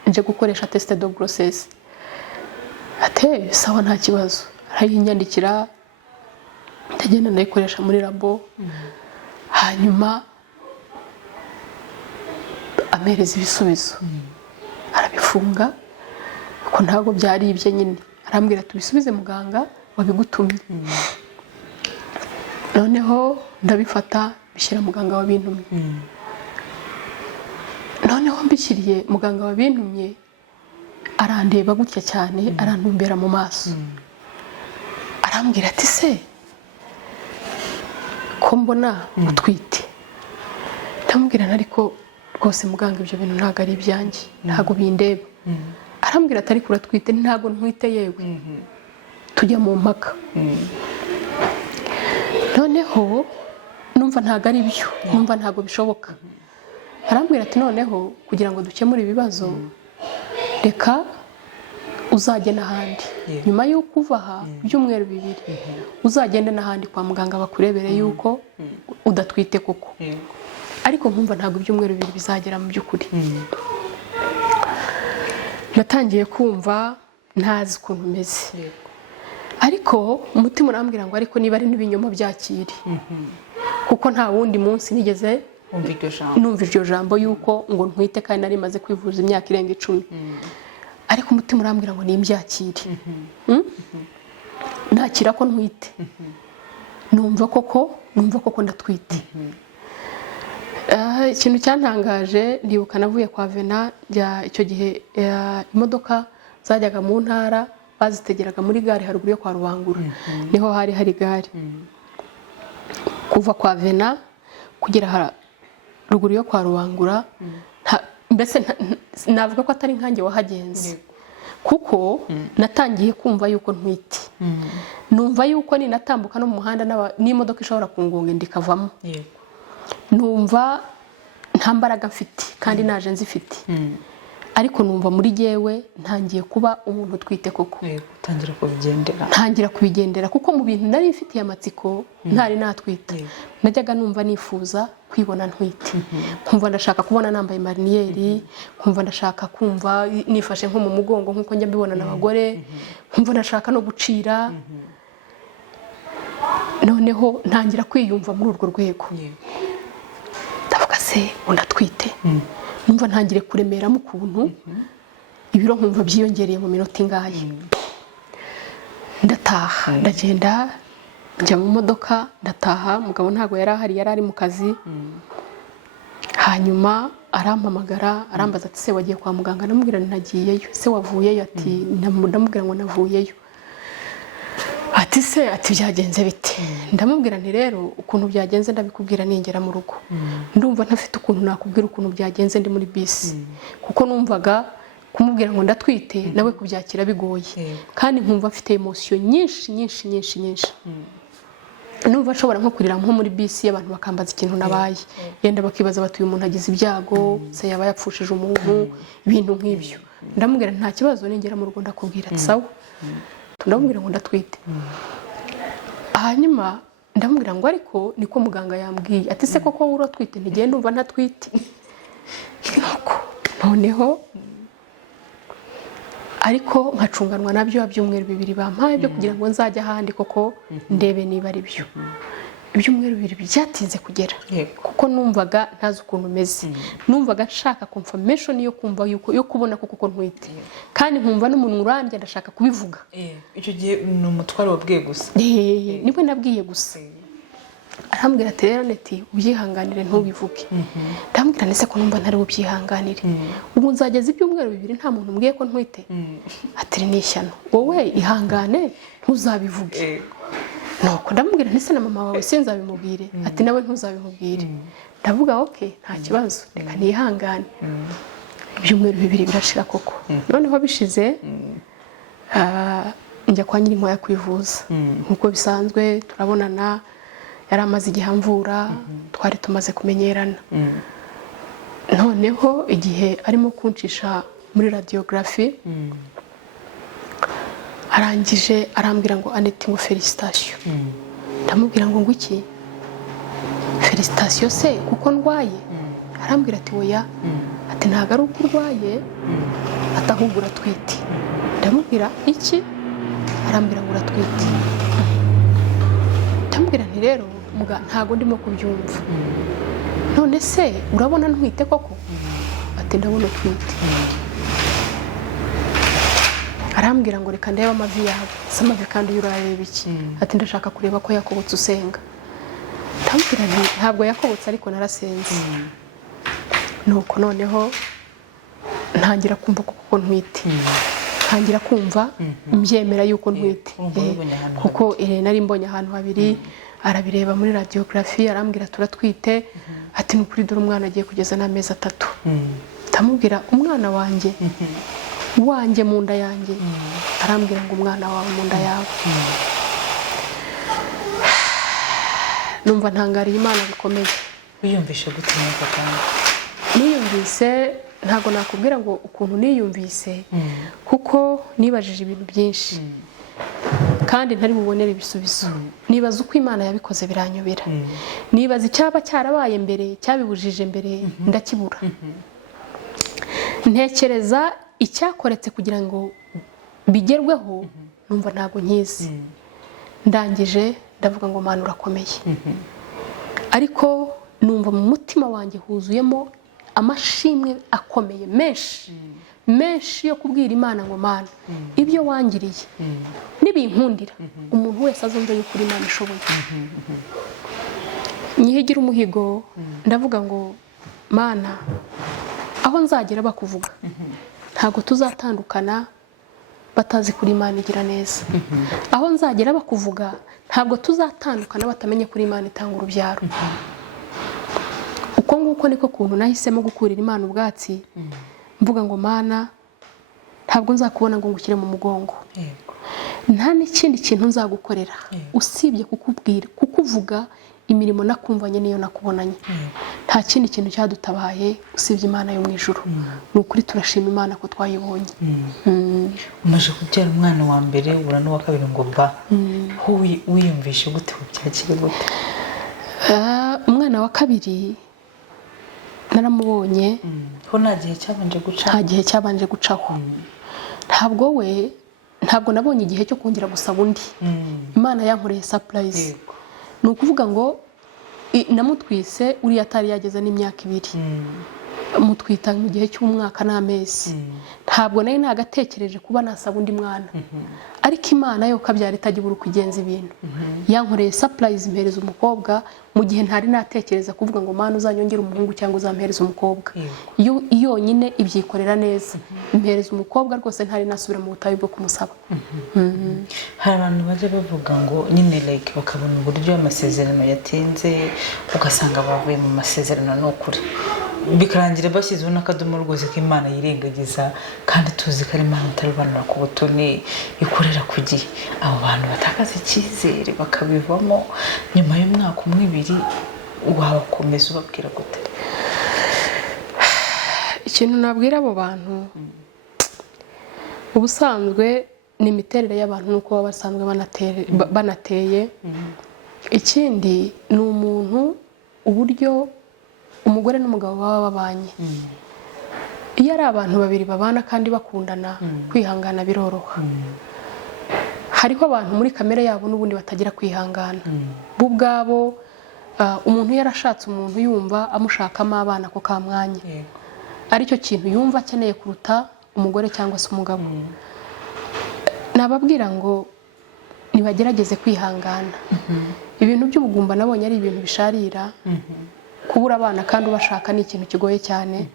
nje gukoresha test de grossesse. Ate sawa nta kibazo. Arayinyandikira ndagenda ndayikoresha muri labo. Hanyuma amereza ibisubizo. Arabifunga kuko ntago byari ibye nyine. Arambwira tubisubize muganga wabigutumye. Noneho ndabifata bishyira muganga wabintumye. Noneho mbishyiriye muganga wabintumye arandeba gutya cyane, arantumbera mu maso. Arambwira ati se ko mbona utwite. Ndamubwira ariko rwose muganga ibyo bintu ntago ari ibyanjye, ntago bindeba. Arambwira ati ariko uratwite? Ntago ntwite yewe. Tujya mu mpaka. Noneho numva ntago ari byo, numva ntago bishoboka. Arambwira ati noneho kugira ngo dukemure ibibazo reka uzajye n'ahandi. Nyuma y'uko uva aha by'umweru 2 uzagende n'ahandi kwa muganga bakurebere yuko udatwite koko. Ariko nkumva ntago by'umweru 2 bizagera mu by'ukuri. Natangiye kumva ntazi ukuntu meze. Ariko umutima urambwira ngo ariko niba ari n'ibinyoma byakiri. Kuko nta wundi munsi nigeze numva iryo jambo yuko ngo ntwite kandi nari maze kwivuza imyaka irenga 10. Ariko umutima urambwira ngo nimbyakire. Nakira ko ntwite. Numva koko ndatwite. Ikintu cyantangaje ndibuka navuye kwa Vena icyo gihe imodoka zajyaga mu ntara bazitegeraga muri gare haruguru yo kwa Rubangura. Niho hari gare. Kuva kwa Vena kugera ruguru yo kwa Rubangura mbese navuga ko atari nkange wahagenze. Kuko natangiye kumva yuko ntwite. Numva yuko ni natambuka no mu muhanda n'imodoka ishobora kungonga ndikavamo. Numva nta mbaraga mfite kandi naje nzifite. Ariko numva muri jewe ntangiye kuba umuntu twite koko. Ntangira kubigendera kuko mu bintu nari mfitiye amatsiko ntari natwite. Najyaga numva nifuza kwibona ntwite nkumva ndashaka kubona nambaye mariniyeri nkumva ndashaka kumva nifashe nko mu mugongo nkuko njya mbibona n'abagore nkumva ndashaka no gucira noneho ntangira kwiyumva muri urwo rwego ndavuga se undatwite numva ntangire kuremeramo ukuntu ibiro nkumva byiyongereye mu minota ingahe ndataha ndagenda njya mu modoka ndataha mugabo ntago yari ahari yari ari mu kazi hanyuma arampamagara arambaza ati se wagiye kwa muganga ndamubwira ntagiyeyo se wavuyeyo ati ndamubwira ngo navuyeyo ati se ati byagenze bite ndamubwira nti rero ukuntu byagenze ndabikubwira ningera mu rugo ndumva ntafite ukuntu nakubwira ukuntu byagenze ndi muri bisi kuko numvaga kumubwira ngo ndatwite nawe kubyakira bigoye kandi nkumva mfite emotion nyinshi numva nshobora nko kurira nko muri bisi y'abantu bakambaza ikintu nabaye yenda bakibaza bati uyu muntu agize ibyago se yaba yapfushije umuntu ibintu nk'ibyo ndamubwira nta kibazo ningera mu rugo ndakubwira ati sawa ndamubwira ngo ndatwite hanyuma ndamubwira ngo ariko niko muganga yambwiye ati se koko wowe uratwite ntigiye ndumva ntatwite noneho ariko nkacunganwa nabyo byumweru 2 bampaye byo kugira ngo nzajya ahandi koko ndebe niba ari byo ibyumweru 2 byatinze kugera kuko numvaga ntazi ukuntu meze numvaga nshaka confirmation yo kumva yuko yo kubona koko ntwite kandi nkumva n'umuntu urambye ndashaka kubivuga icyo gihe ni umutwaro wabwiye gusa nibwo nabwiye gusa arambwira ati rero neti ubyihanganire ntubivuge ndambwira nese ko numva ntari ubyihanganire ubu nzageza ibyumweru 2 nta muntu mbwiye ko ntwite ati ni ishyano wowe ihangane ntuzabivuge nuko ndamubwira nese na mama wawe sinzabimubwire ati nawe ntuzabimubwire ndavuga okay nta kibazo reka nihangane ibyumweru 2 birashira koko noneho bishize njya kwa Nyirinkwaya kwivuza nkuko bisanzwe turabonana yari amaze igihe amvura twari tumaze kumenyerana noneho igihe arimo kuncisha muri radiography arangije arambwira ngo Aneti ngo felicitation ndamubwira ngo ngwiki felicitation se kuko ndwaye arambwira ati oya ati ntago ari uko urwaye atahubwo uratwite ndamubwira iki arambwira ngo uratwite ndamubwira nti rero muga ntago ndimo kubyumva none se urabona ntwite koko ati ndabona twite arambwira ngo reka ndebe amavi yawe samavi kandi urareba iki ati ndashaka kureba ko yakobotse usenga ndamubwira nti ntabwo yakobotse ariko narasenze nuko noneho ntangira kumva koko ntwite ntangira kumva mbyemera yuko ntwite kuko nari mbonye ahantu habiri arabireba muri radiography arambwira turatwite ati nukuri dore umwana agiye kugeza n'amezi 3 ndamubwira umwana wanjye wanjye mu nda yanjye arambwira ngo umwana wawe mu nda yawe numva ntangariye Imana bikomeye wiyumvishe gute neza kandi niyumvise ntago nakubwira ngo ukuntu niyumvise kuko nibajije ibintu byinshi kandi ntari bubonere ibisubizo nibaza uko Imana yabikoze biranyobera nibaza icyaba cyarabaye mbere cyabibujije mbere ndakibura ntekereza icyakoretse kugira ngo bigerweho numva ntago nkizi ndangije ndavuga ngo Mana urakomeye ariko numva mu mutima wanjye huzuyemo amashimwe akomeye menshi yo kubwira Imana ngo Mana ibyo wangiriye nibinkundira umuntu wese azumva yuko Imana ishoboye nyihigira umuhigo ndavuga ngo Mana aho nzagera bakuvuga ntago tuzatandukana batazi kuri Imana igira neza aho nzagera bakuvuga ntago tuzatandukana batamenye kuri Imana itanga urubyaro uko nguko niko kuntu nahisemo gukurira Imana ubwatsi mvuga ngo Mana ntabwo nzakubona ngo ngushyire mu mugongo nta n'ikindi kintu nzagukorera usibye kukuvuga imirimo nakumvanye niyo nakubonanye nta kindi kintu cyadutabaye usibye Imana yo mu ijuru nukuri turashima Imana ko twayibonye umaje kubyara umwana wa mbere ura no wa kabiri ngo ba wiyumvishe gute ubyakire gute umwana umwana wa kabiri naramubonye ho nta gihe cyabanje guca, nta gihe cyabanje gucaho. Ntabwo nabonye igihe cyo kongera gusaba undi. Imana yankoreye surprise. Ni ukuvuga ngo namutwise uriya atari yageze n'imyaka 2, mutwita mu gihe cy'umwaka n'amezi. Ntabwo nari nagatekereje kuba nasaba undi mwana, ariko Imana yo kabyara itajya kugenza ibintu. Yankoreye surprise, impereza umukobwa mu gihe ntari natekereza kuvuga ngo Mana uzanyongera umuhungu cyangwa uzampereza umukobwa. Iyo nyine ibyikorera neza, impereza umukobwa rwose ntari nasubira mu butayu bwo kumusaba. Hari abantu baje bavuga ngo nyine like bakabona uburyo amasezerano yatinze, ugasanga bavuye mu masezerano no kuri bikarangira bashyizeho n'akadomo rwose ko Imana yirengagiza, kandi tuzi ko ari Imana itarobanura ku butoni, ikorera ku gihe. Abo bantu batakaza icyizere bakabivamo nyuma y'umwaka 2 wabakomeza ubabwira gute? Ikintu nabwira abo bantu, ubusanzwe ni imiterere y'abantu nuko baba basanzwe banateye. Ikindi ni umuntu, uburyo umugore n'umugabo baba babanye. Iyo ari abantu babiri babana kandi bakundana, kwihangana biroroha. Hariho abantu muri kamere yabo n'ubundi batagira kwihangana. Bo ubwabo umuntu yarashatse umuntu yumva amushakamo abana ko kamwanya, aricyo kintu yumva akeneye kuruta umugore cyangwa se umugabo. Nababwira ngo nibagerageze kwihangana. Ibintu by'ubugumba nabonye ari ibintu bisharira. Kubura abana kandi ubashaka ni ikintu kigoye cyane,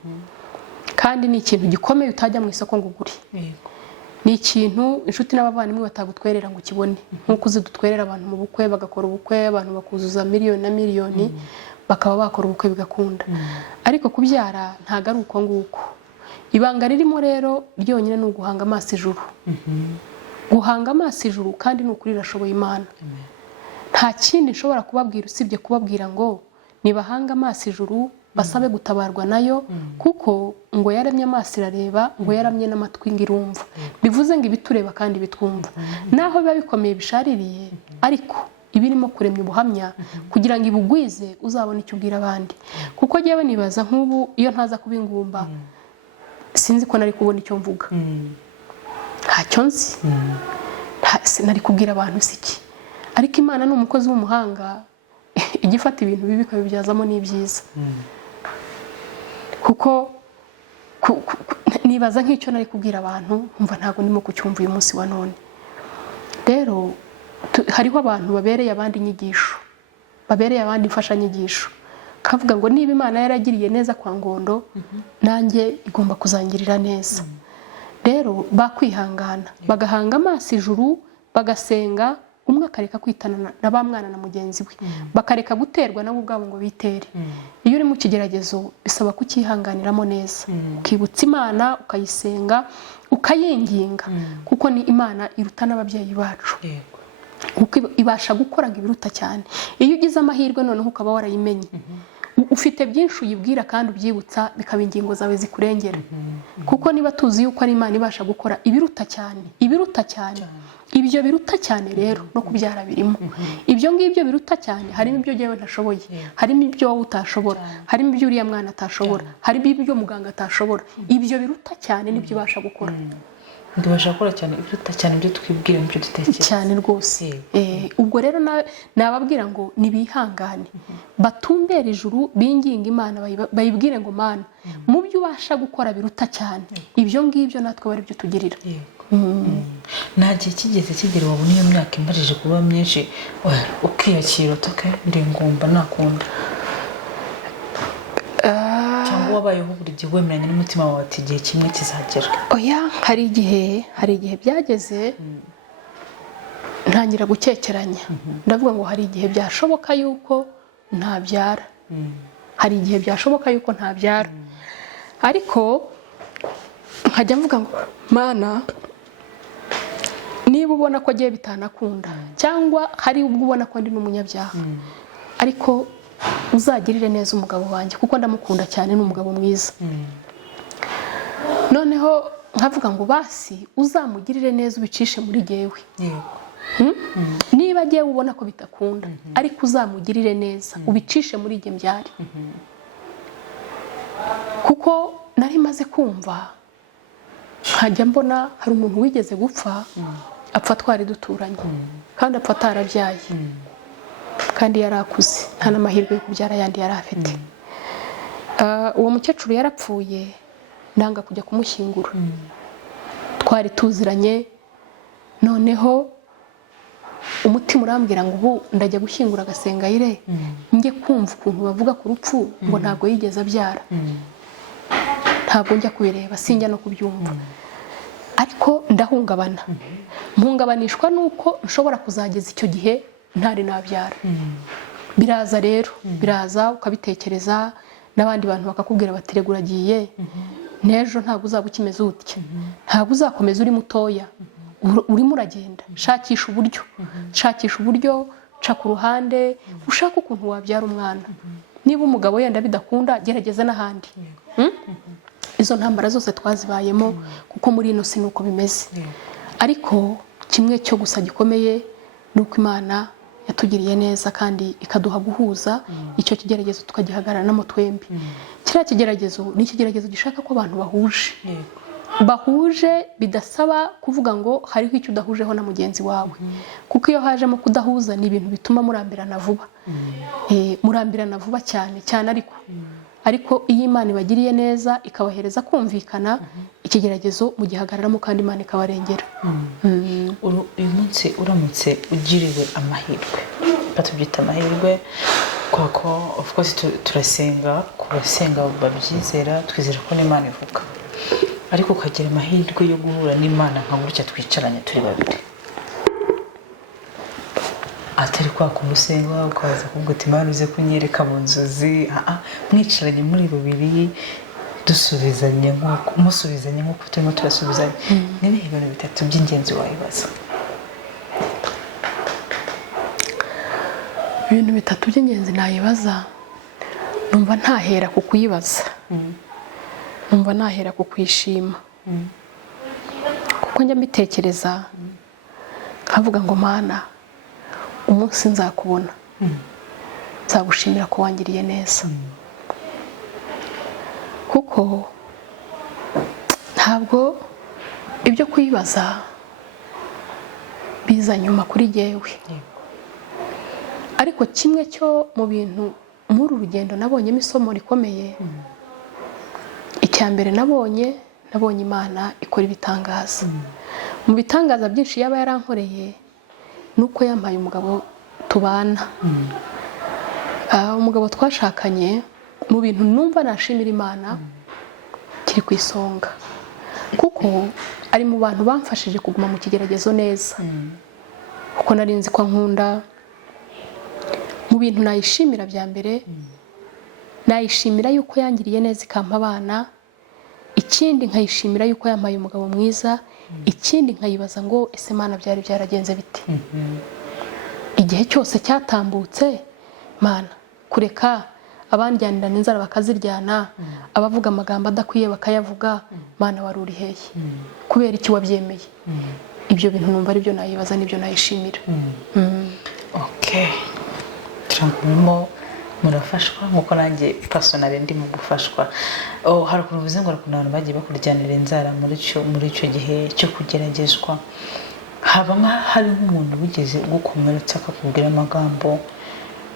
kandi ni ikintu gikomeye utajya mu isoko ngo ugure. Ni ikintu inshuti n'abavandimwe batagutwerera ngo ukibone, nk'uko uzidutwerera abantu mu bukwe, bagakora ubukwe, abantu bakuzuza miliyoni na miliyoni, bakaba bakora ubukwe bigakunda. Ariko kubyara ntago ari uko nguko. Ibanga ririmo rero ryonyine ni uguhanga amaso ijuru. Guhanga amaso ijuru, kandi ni ukuri irashoboye Imana. Nta kindi nshobora kubabwira usibye kubabwira ngo nibahanga amaso ijuru, basabe gutabarwa nayo, kuko ngo yaremye amaso irareba, ngo yaramye n'amatwi ngirumva. Bivuze ngo ibitureba kandi bitwumva. Naho biba bikomeye bishaririye, ariko ibirimo kuremya ubuhamya kugira ngo ibugwize uzabone icyo ubwira abandi. Kuko jewe nibaza nk'ubu iyo ntaza kuba ingumba, sinzi ko nari kubona icyo mvuga. Ntacyo nzi. Nari kubwira abantu siki. Ariko Imana ni umukozi w'umuhanga, igifata ibintu bibi ikabibyazamo n'ibyiza. Kuko nibaza nk'icyo nari kubwira abantu, umva ntago ndimo kucyumva uyu munsi wa none. Rero hariho abantu babereye abandi inyigisho, babereye abandi imfashanyigisho, kavuga ngo niba Imana yaragiriye neza kwa Ngondo, nanjye igomba kuzangirira neza. Rero bakwihangana, bagahanga amaso ijuru, bagasenga, umwe akareka kwitana na ba mwana na mugenzi we, bakareka guterwa nabo ubwabo ngo bitere. Iyo uri mu kigeragezo bisaba kukihanganiramo neza, ukibutsa Imana, ukayisenga, ukayinginga, kuko ni Imana iruta n'ababyeyi bacu. Kuko ibasha gukora ngo ibiruta cyane. Iyo ugize amahirwe noneho ukaba warayimenye, ufite byinshi uyibwira kandi ubyibutsa, bikaba ingingo zawe zikurengera. Kuko niba tuzi yuko ari Imana ibasha gukora ibiruta cyane, ibiruta cyane, ibyo biruta cyane rero no kubyara birimo. Ibyo ngibyo biruta cyane, harimo ibyo jewe ntashoboye, harimo ibyo wowe utashobora, harimo ibyo uriya mwana atashobora, harimo ibyo muganga atashobora. Ibyo biruta cyane nibyo ibasha gukora. Ndibasha gukora cyane ibiruta cyane ibyo twibwira, ibyo dutekereza cyane rwose. Ubwo rero nababwira ngo nibihangane, batumbere ijuru, binginga Imana, bayibwire ngo Mana, mu byo ubasha gukora biruta cyane, ibyo ngibyo natwe bari byo tugirira. Nta gihe kigeze kigera wabona iyo myaka imbajije kuba myinshi ukiyakira utoke ndi ngumba nakunda, cyangwa wabayeho buri gihe wemeranya n'umutima wawe ati igihe kimwe kizagera? Oya, hari igihe byageze ntangira gukekeranya. Ndavuga ngo hari igihe byashoboka yuko ntabyara, hari igihe byashoboka yuko ntabyara, ariko nkajya mvuga ngo Mana, niba ubona ko agiye bitanakunda, cyangwa hari ubwo ubona ko ndi n'umunyabyaha, ariko uzagirire neza umugabo wanjye, kuko ndamukunda cyane, n'umugabo mwiza. Noneho nkavuga ngo basi uzamugirire neza, ubicishe muri jewe. niba agiye ubona ko bitakunda ariko uzamugirire neza ubicishe muri ibyo mbyari kuko nari maze kumva nkajya mbona hari umuntu wigeze gupfa apfa twari duturanye kandi apfa atarabyaye kandi yari akuze nta n'amahirwe yo kubyara yandi yari afite uwo mukecuru yarapfuye ndanga kujya kumushyingura twari tuziranye noneho umutima urambwira ngo ubu ndajya gushyingura Agasengayire njye kumva ukuntu bavuga ku rupfu ngo ntabwo yigeze abyara ntabwo njya kubireba sinjya no kubyumva ariko ndahungabana mpungabanishwa nuko nshobora kuzageza icyo gihe ntari nabyara biraza rero biraza ukabitekereza n'abandi bantu bakakubwira bati rega uragiye n'ejo ntabwo uzaba ukimeze utya ntabwo uzakomeza uri mutoya urimo uragenda shakisha uburyo ca ku ruhande ushaka ukuntu wabyara umwana niba umugabo yenda bidakunda gerageza n'ahandi izo ntambara zose twazibayemo kuko muri ino si nuko bimeze ariko kimwe cyo gusa gikomeye nuko Imana yatugiriye neza kandi ikaduha guhuza icyo kigeragezo tukagihagararamo twembi kiriya kigeragezo ni ikigeragezo gishaka ko abantu bahuje bidasaba kuvuga ngo hariho icyo udahujeho na mugenzi wawe kuko iyo hajemo kudahuza ni ibintu bituma murambirana vuba cyane ariko iyo Imana ibagiriye neza ikabahereza kumvikana ikigeragezo mu gihagararamo kandi Imana ikabarengera uyu munsi uramutse ugiriwe amahirwe batubyita amahirwe kuko of course turasenga ku basenga babyizera twizera ko n'Imana ivuga ariko ukagira amahirwe yo guhura n'Imana nka gutya twicaranye turi babiri atari kwa kumusenga ukaza kuvuga ati Imana uze kunyereka mu nzozi mwicaranye muri babiri dusubizanye nk'uko turimo turasubizanye n'ibihe bintu bitatu by'ingenzi wayibaza ibintu bitatu by'ingenzi nayibaza numva ntahera ku kuyibaza numva nahera ku kwishima kuko njya mbitekereza nkavuga ngo Mana umunsi nzakubona nzagushimira ko wangiriye neza kuko ntabwo ibyo kuyibaza biza nyuma kuri jyewe ariko kimwe cyo mu bintu muri uru rugendo nabonyemo isomo rikomeye icya mbere nabonye Imana ikora ibitangaza mu bitangaza byinshi yaba yarankoreye nuko yampaye umugabo tubana umugabo twashakanye mu bintu numva nashimira Imana kiri ku isonga kuko ari mu bantu bamfashije kuguma mu kigeragezo neza kuko nari nzi ko nkunda mu bintu nayishimira bya mbere nayishimira yuko yangiriye neza ikampa abana ikindi nkayishimira yuko yampaye umugabo mwiza ikindi nkayibaza ngo ese Mana byari byaragenze biti igihe cyose cyatambutse Mana kureka abanjyanira n'inzara bakaziryana abavuga amagambo adakwiye bakayavuga Mana wari uri hehe kubera iki wabyemeye ibyo bintu numva ari byo nayibaza n'ibyo nayishimira okay turimo murafashwa nkuko nanjye personally ndi mu gufashwa hari ukuntu bivuze ngo arakuntu abantu bagiye bakuryanira inzara muri icyo gihe cyo kugeragezwa hari nk'umuntu wigeze gukomeretsa akakubwira amagambo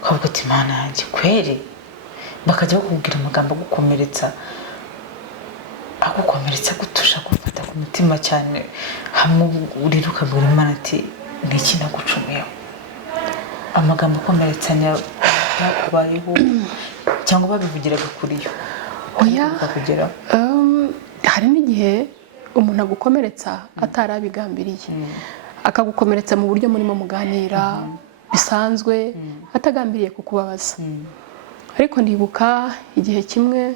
ukavuga ati Mana yanjye kweri bakajya bakubwira amagambo agukomeretsa gutusha gufata ku mutima cyane hamwe urira ukabwira Imana ati niki nagucumiyeho amagambo akomeretsanya bakubayeho cyangwa babivugiraga kuri yo hari n'igihe umuntu agukomeretsa atarabigambiriye akagukomeretsa mu buryo murimo muganira bisanzwe atagambiriye kukubabaza ariko ndibuka igihe kimwe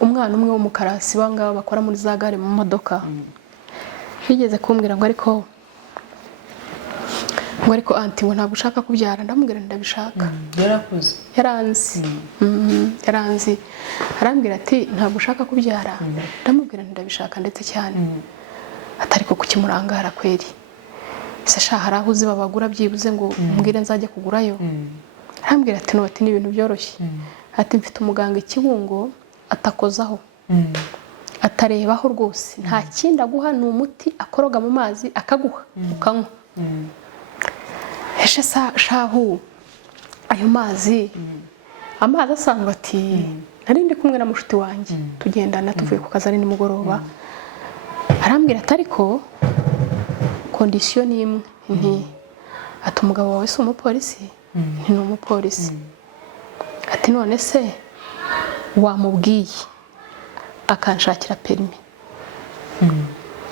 umwana umwe w'umukarasi banga bakora muri za gare mu modoka yigeze kumbwira ngo ariko anti ngo ntabwo ushaka kubyara ndamubwira ndabishaka yaranzi arambwira ati ntabwo ushaka kubyara ndamubwira ndabishaka ndetse cyane atariko kukimurangara kweri ese sha hari aho uzi babagura byibuze ngo umbwire nzajya kugurayo. Arambwira ati no, ati ni ibintu byoroshye. Ati mfite umuganga ikibungo atakozaho, atarebaho rwose, nta kindi aguha, ni umuti akoroga mu mazi akaguha ukanywa. Eshe shahu ayo mazi asanzwe. Ati nari ndi kumwe na mushuti wanjye tugendana tuvuye ku kazi ari nimugoroba. Arambwira ati ariko kondisiyo ni imwe. Ati umugabo wawe si umupolisi? Ni umupolisi. Ati none se wamubwiye akanshakira perimi,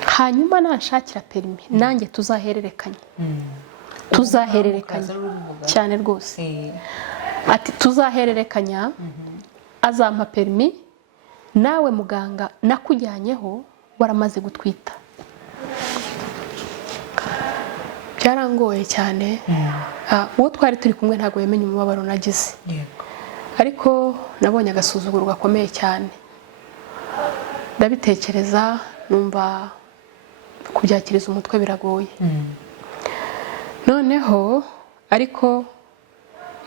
hanyuma nanshakira perimi nanjye tuzahererekanya cyane rwose. Ati tuzahererekanya, azampa perimi, nawe muganga nakujyanyeho waramaze gutwita. Byarangoye cyane. Uwo twari turi kumwe ntabwo yamenye umubabaro nagize, ariko nabonye agasuzuguro gakomeye cyane. Ndabitekereza numva kubyakiriza umutwe biragoye. Noneho ariko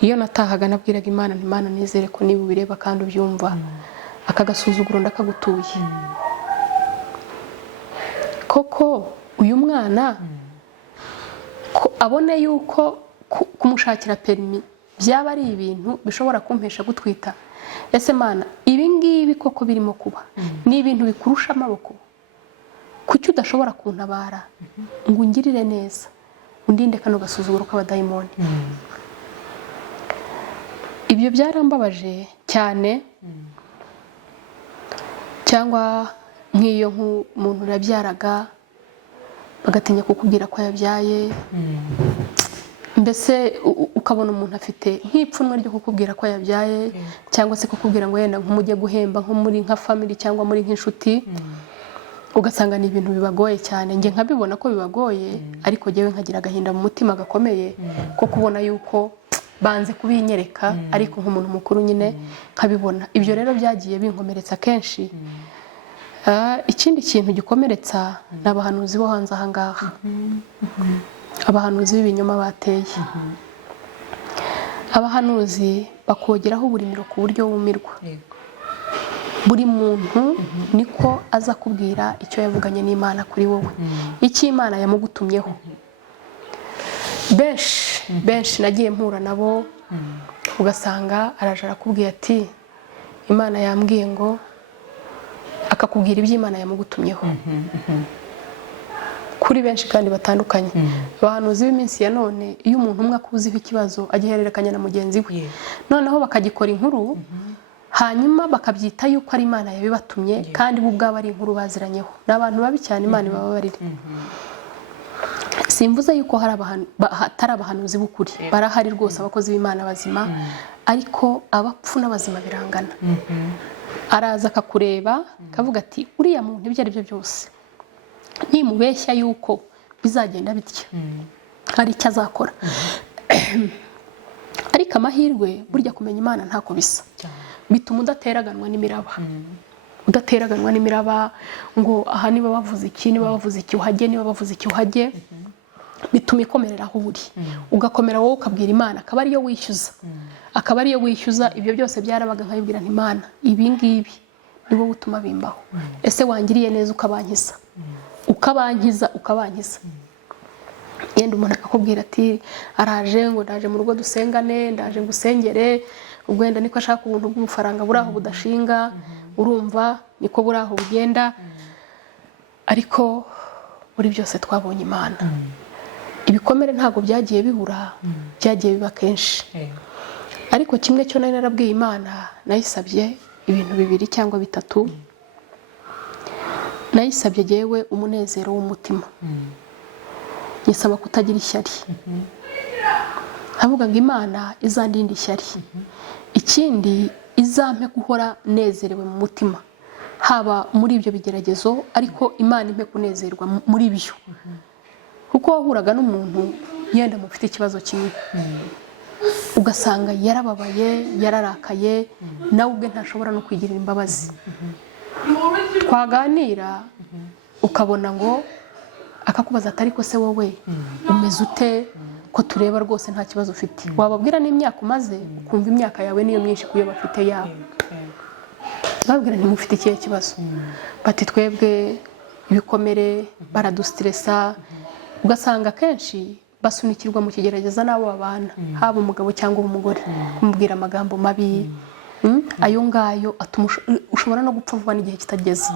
iyo natahaga nabwiraga Imana nti Imana nizere ko niba ubireba kandi ubyumva, aka gasuzuguro ndakagutuye. Koko uyu mwana ko abone yuko kumushakira perimi byaba ari ibintu bishobora kumpesha gutwita. Ese Mana, ibi ngibi koko birimo kuba ni ibintu bikurusha amaboko, kuki udashobora kuntabara ngo ungirire neza, undinde kano gasuzuguro k'abadayimoni? Ibyo byarambabaje cyane. Cyangwa nk'iyo nk'umuntu yabyaraga bagatinya kukubwira ko yabyaye, mbese ukabona umuntu afite nk'ipfunwe ryo kukubwira ko yabyaye, cyangwa se kukubwira ngo yenda nk'umujye guhemba nko muri nka family cyangwa muri nk'inshuti, ugasanga ni ibintu bibagoye cyane. Nge nkabibona ko bibagoye, ariko jyewe nkagira agahinda mu mutima gakomeye ko kubona yuko banze kubinyereka, ariko nk'umuntu mukuru nyine nkabibona. Ibyo rero byagiye binkomeretsa kenshi. Ikindi kintu gikomeretsa ni abahanuzi bo hanze aha ngaha, abahanuzi b'ibinyoma bateye. Abahanuzi bakogeraho uburimiro ku buryo wumirwa. Buri muntu niko aza kubwira icyo yavuganye n'Imana kuri wowe, icyo Imana yamugutumyeho. Benshi nagiye mpura nabo, ugasanga araje arakubwiye ati Imana yambwiye ngo, akakubwira iby'Imana yamugutumyeho. Kuri benshi kandi batandukanye. Abahanuzi b'iminsi ya none, iyo umuntu umwe akuziho ikibazo agihererekanya na mugenzi we, noneho bakagikora inkuru, hanyuma bakabyita yuko ari Imana yabibatumye, kandi bo ubwabo ari inkuru baziranyeho. Ni abantu babi cyane, Imana ibababarire. Simvuze yuko hatari abahanuzi b'ukuri, barahari rwose abakozi b'Imana bazima, ariko abapfu n'abazima birangana. Araza akakureba akavuga ati uriya muntu ibyo ari byo byose ntimubeshya yuko bizagenda bitya, hari icyo azakora. Ariko amahirwe burya kumenya Imana ntako bisa, bituma udateraganwa n'imiraba. Udateraganwa n'imiraba ngo aha niba bavuze iki, niba bavuze iki uhajye, niba bavuze iki uhajye. Bituma ikomerera aho uri, ugakomera wowe ukabwira Imana, akaba ariyo wishyuza. Ibyo byose byarabaga nkabibwira nti Imana, ibi ngibi nibo butuma bimbaho. Ese wangiriye neza ukabankiza, ukabankiza. Yenda umuntu akakubwira ati araje ngo ndaje mu rugo dusengane, ndaje ngusengere, ubwo wenda niko ashaka ubuntu bw'ubufaranga buraho budashinga, urumva niko buraho bugenda. Ariko muri byose twabonye Imana. Ibikomere ntabwo byagiye bibura, byagiye biba kenshi. Ariko kimwe cyo nari narabwiye Imana, nayisabye ibintu 2 cyangwa 3. Nayisabye jewe umunezero w'umutima, nyisaba kutagira ishyari. Avuga ngo Imana izandinda ishyari, ikindi izampe guhora nezerewe mu mutima, haba muri ibyo bigeragezo, ariko Imana impe kunezerwa muri byo. Kuko wahuraga n'umuntu yenda mufite ikibazo kimwe, ugasanga yarababaye, yararakaye, nawe ubwe ntashobora no kwigirira imbabazi. Twaganira ukabona ngo akakubaza ati ariko se wowe umeze ute ko tureba rwose nta kibazo ufite, wababwira n'imyaka umaze ukumva imyaka yawe niyo myinshi kuyo bafite yabo, babwira ntimufite ikihe kibazo, bati twebwe ibikomere baradustresa, ugasanga kenshi basunikirwa mu kigerageza n'abo babana, haba umugabo cyangwa umugore, kumubwira amagambo mabi, ayo ngayo atuma ushobora no gupfa vuba n'igihe kitageze,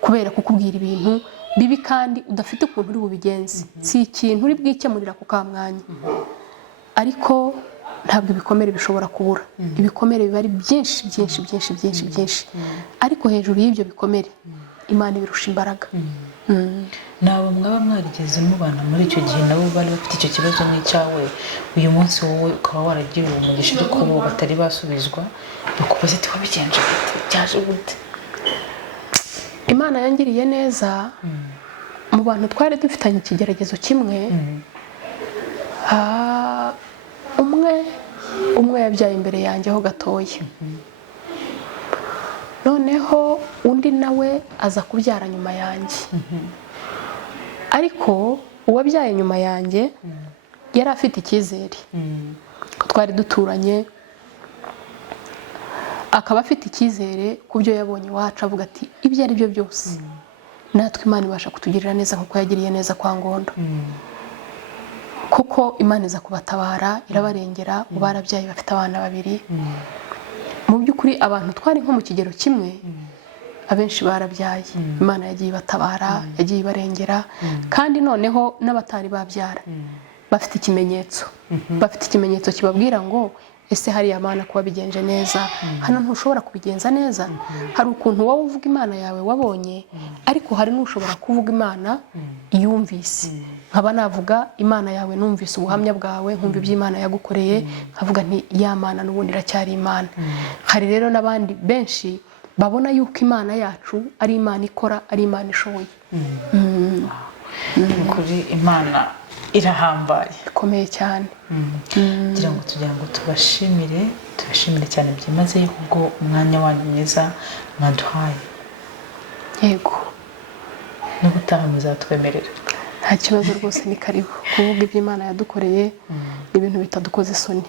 kubera kukubwira ibintu bibi kandi udafite ukuntu uri bubigenze, si ikintu uri bwikemurira ku kamwanya, ariko ntabwo ibikomere bishobora kubura, ibikomere biba ari byinshi byinshi byinshi byinshi byinshi, ariko hejuru y'ibyo bikomere Imana ibirusha imbaraga. Nabo mwaba mwarigeze mubana muri icyo gihe nabo bari bafite icyo kibazo nk'icyawe, uyu munsi wowe ukaba waragiye umugisha ariko bo batari basubizwa, bakubaza ati wabigenje gute, byaje gute? Imana yangiriye neza, mu bantu twari dufitanye ikigeragezo kimwe, umwe yabyaye imbere yanjye ho gatoya, noneho undi nawe aza kubyara nyuma yanjye, ariko uwabyaye nyuma yanjye yari afite icyizere ko twari duturanye, akaba afite icyizere ku byo yabonye iwacu, avuga ati ibyo ari byo byose natwe Imana ibasha kutugirira neza nk'uko yagiriye neza kwa Ngondo, kuko Imana iza kubatabara irabarengera, barabyaye bafite abana babiri. Mu by'ukuri abantu twari nko mu kigero kimwe, abenshi barabyaye, Imana yagiye ibatabara, yagiye ibarengera, kandi noneho n'abatari babyara bafite ikimenyetso, bafite ikimenyetso kibabwira ngo ese hariya Mana kuba bigenje neza, hano ntushobora kubigenza neza. Hari ukuntu wowe uvuga Imana yawe wabonye, ariko hari n'ushobora kuvuga Imana yumvise, nkaba navuga Imana yawe numvise ubuhamya bwawe, nkumva ibyo Imana yagukoreye, nkavuga nti ya Mana n'ubundi iracyari Imana. Hari rero n'abandi benshi babona yuko Imana yacu ari Imana ikora, ari Imana ishoboye. Kuri Imana irahambaye, ikomeye cyane. kugira ngo tubashimire cyane byimazeyo kubwo umwanya wanyu mwiza mwaduhaye. Yego, n'ubutaha muzatwemerera. nta kibazo rwose, ni karibu. Kuvuga ibyo Imana yadukoreye ni ibintu bitadukoze isoni,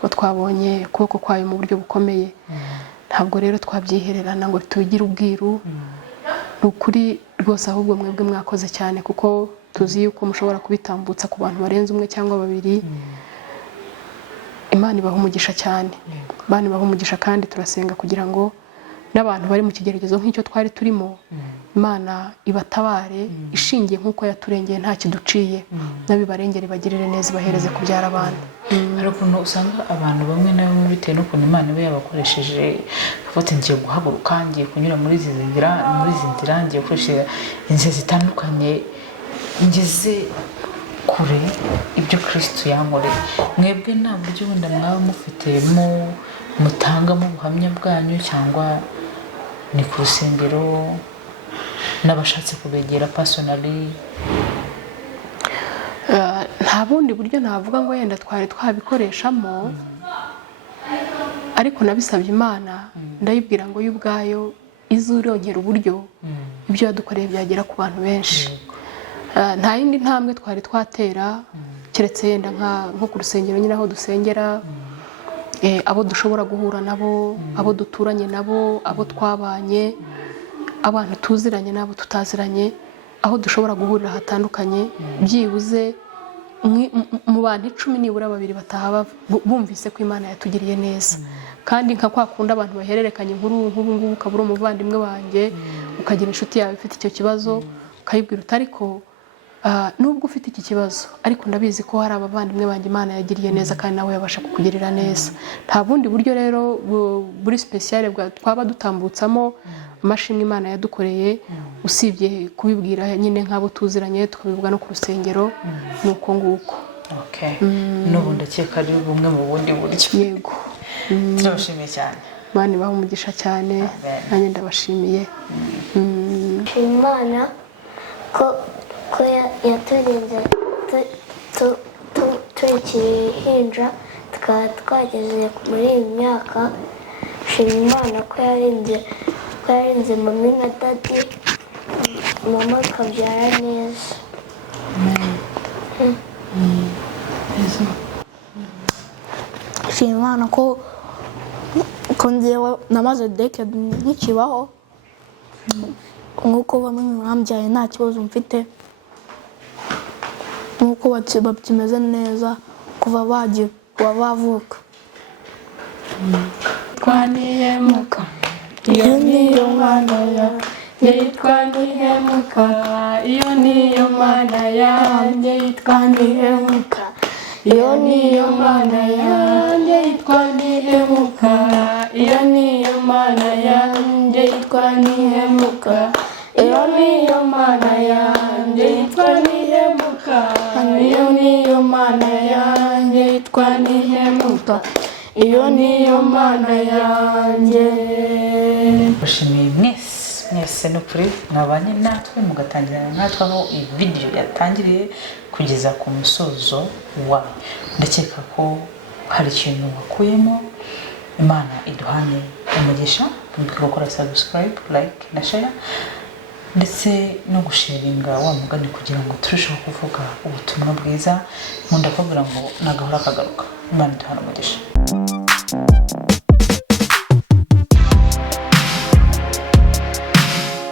ko twabonye ukuboko kwayo mu buryo bukomeye, ntabwo rero twabyihererana ngo tubigire ubwiru. Ni ukuri rwose, ahubwo mwebwe mwakoze cyane, kuko tuzi yuko mushobora kubitambutsa ku bantu barenze umwe cyangwa babiri. Imana ibaha umugisha cyane, Imana ibaha umugisha, kandi turasenga kugira ngo n'abantu bari mu kigeragezo nk'icyo twari turimo, Imana ibatabare ishingiye nk'uko yaturengeye nta kiduciye, n'abibarengere bagirire neza, bahereze kubyara abandi. Hari ukuntu usanga abantu bamwe na bamwe bitewe n'ukuntu Imana iba yabakoresheje, bafata ngiye guhaguruka, ngiye kunyura muri izi nzira, ngiye gukoresha inzira zitandukanye, ngeze kure ibyo Kristo yankoreye. Mwebwe nta buryo wenda mwaba mufitemo mutangamo ubuhamya bwanyu, cyangwa ni ku rusengero n'abashatse kubegera personally? Nta bundi buryo navuga ngo yenda twari twabikoreshamo, ariko nabisabye Imana, ndayibwira ngo yo ubwayo izurongera uburyo ibyo yadukoreye byagera ku bantu benshi. Nta yindi ntambwe twari twatera keretse yenda nko ku rusengero nyine aho dusengera, abo dushobora guhura nabo, abo duturanye nabo, abo twabanye, abantu tuziranye n'abo tutaziranye, aho dushobora guhurira hatandukanye, byibuze mu bantu 10 nibura 2 bataha bumvise ko Imana yatugiriye neza. Kandi nka kwa kundi abantu bahererekanye inkuru, nk'ubu ngubu ukabura umuvandimwe wanjye, ukagira inshuti yawe ifite icyo kibazo, ukayibwira utariko nubwo ufite iki kibazo, ariko ndabizi ko hari abavandimwe banjye Imana yagiriye neza, kandi nawe yabasha kukugirira neza. Nta bundi buryo rero buri special twaba dutambutsamo amashimwe Imana yadukoreye, usibye kubibwira nyine nk'abo tuziranye, tukabivuga no ku rusengero, nuko nguko. Okay. N'ubu ndakeka ari bumwe mu bundi buryo. Yego. Turabashimiye cyane. Imana ibaha umugisha cyane, nanjye ndabashimiye. Imana ko yaturinze turi hinja tukaba twageze muri iyi myaka. Shima Imana ko yarinze mami na dadi, mama akabyara neza. nshima Imana ko njyewe namaze decade nkikibaho nk'uko bamwe mwambyaye nta kibazo mfite nk'uko bakimeze neza kuva bavuka twanihemuka iyo niyo mana yanjye yitwa Nihemuka iyo niyo mana yanjye yitwa Nihemuka iyo niyo mana yanjye yitwa Nihemuka iyo niyo mana yanjye yitwa Nihemuka iyo niyo mana yanjye yitwa Nihemuka iyo niyo mana yanjye yitwa Nihemuka iyo niyo mana yanjye. Bashimiye mwese no kuri nabanye natwe mugatangirana natwe aho iyi video yatangiriye kugeza ku musozo wa ndakeka ko hari ikintu wakuyemo. Imana iduhane umugisha, mwibuke gukora subscribe, like na share ndetse no gusharinga wa mugani kugira ngo turusheho kuvuga ubutumwa bwiza. Nkunda kuvuga ngo nagahora kagaruka. Imana iduhane umugisha.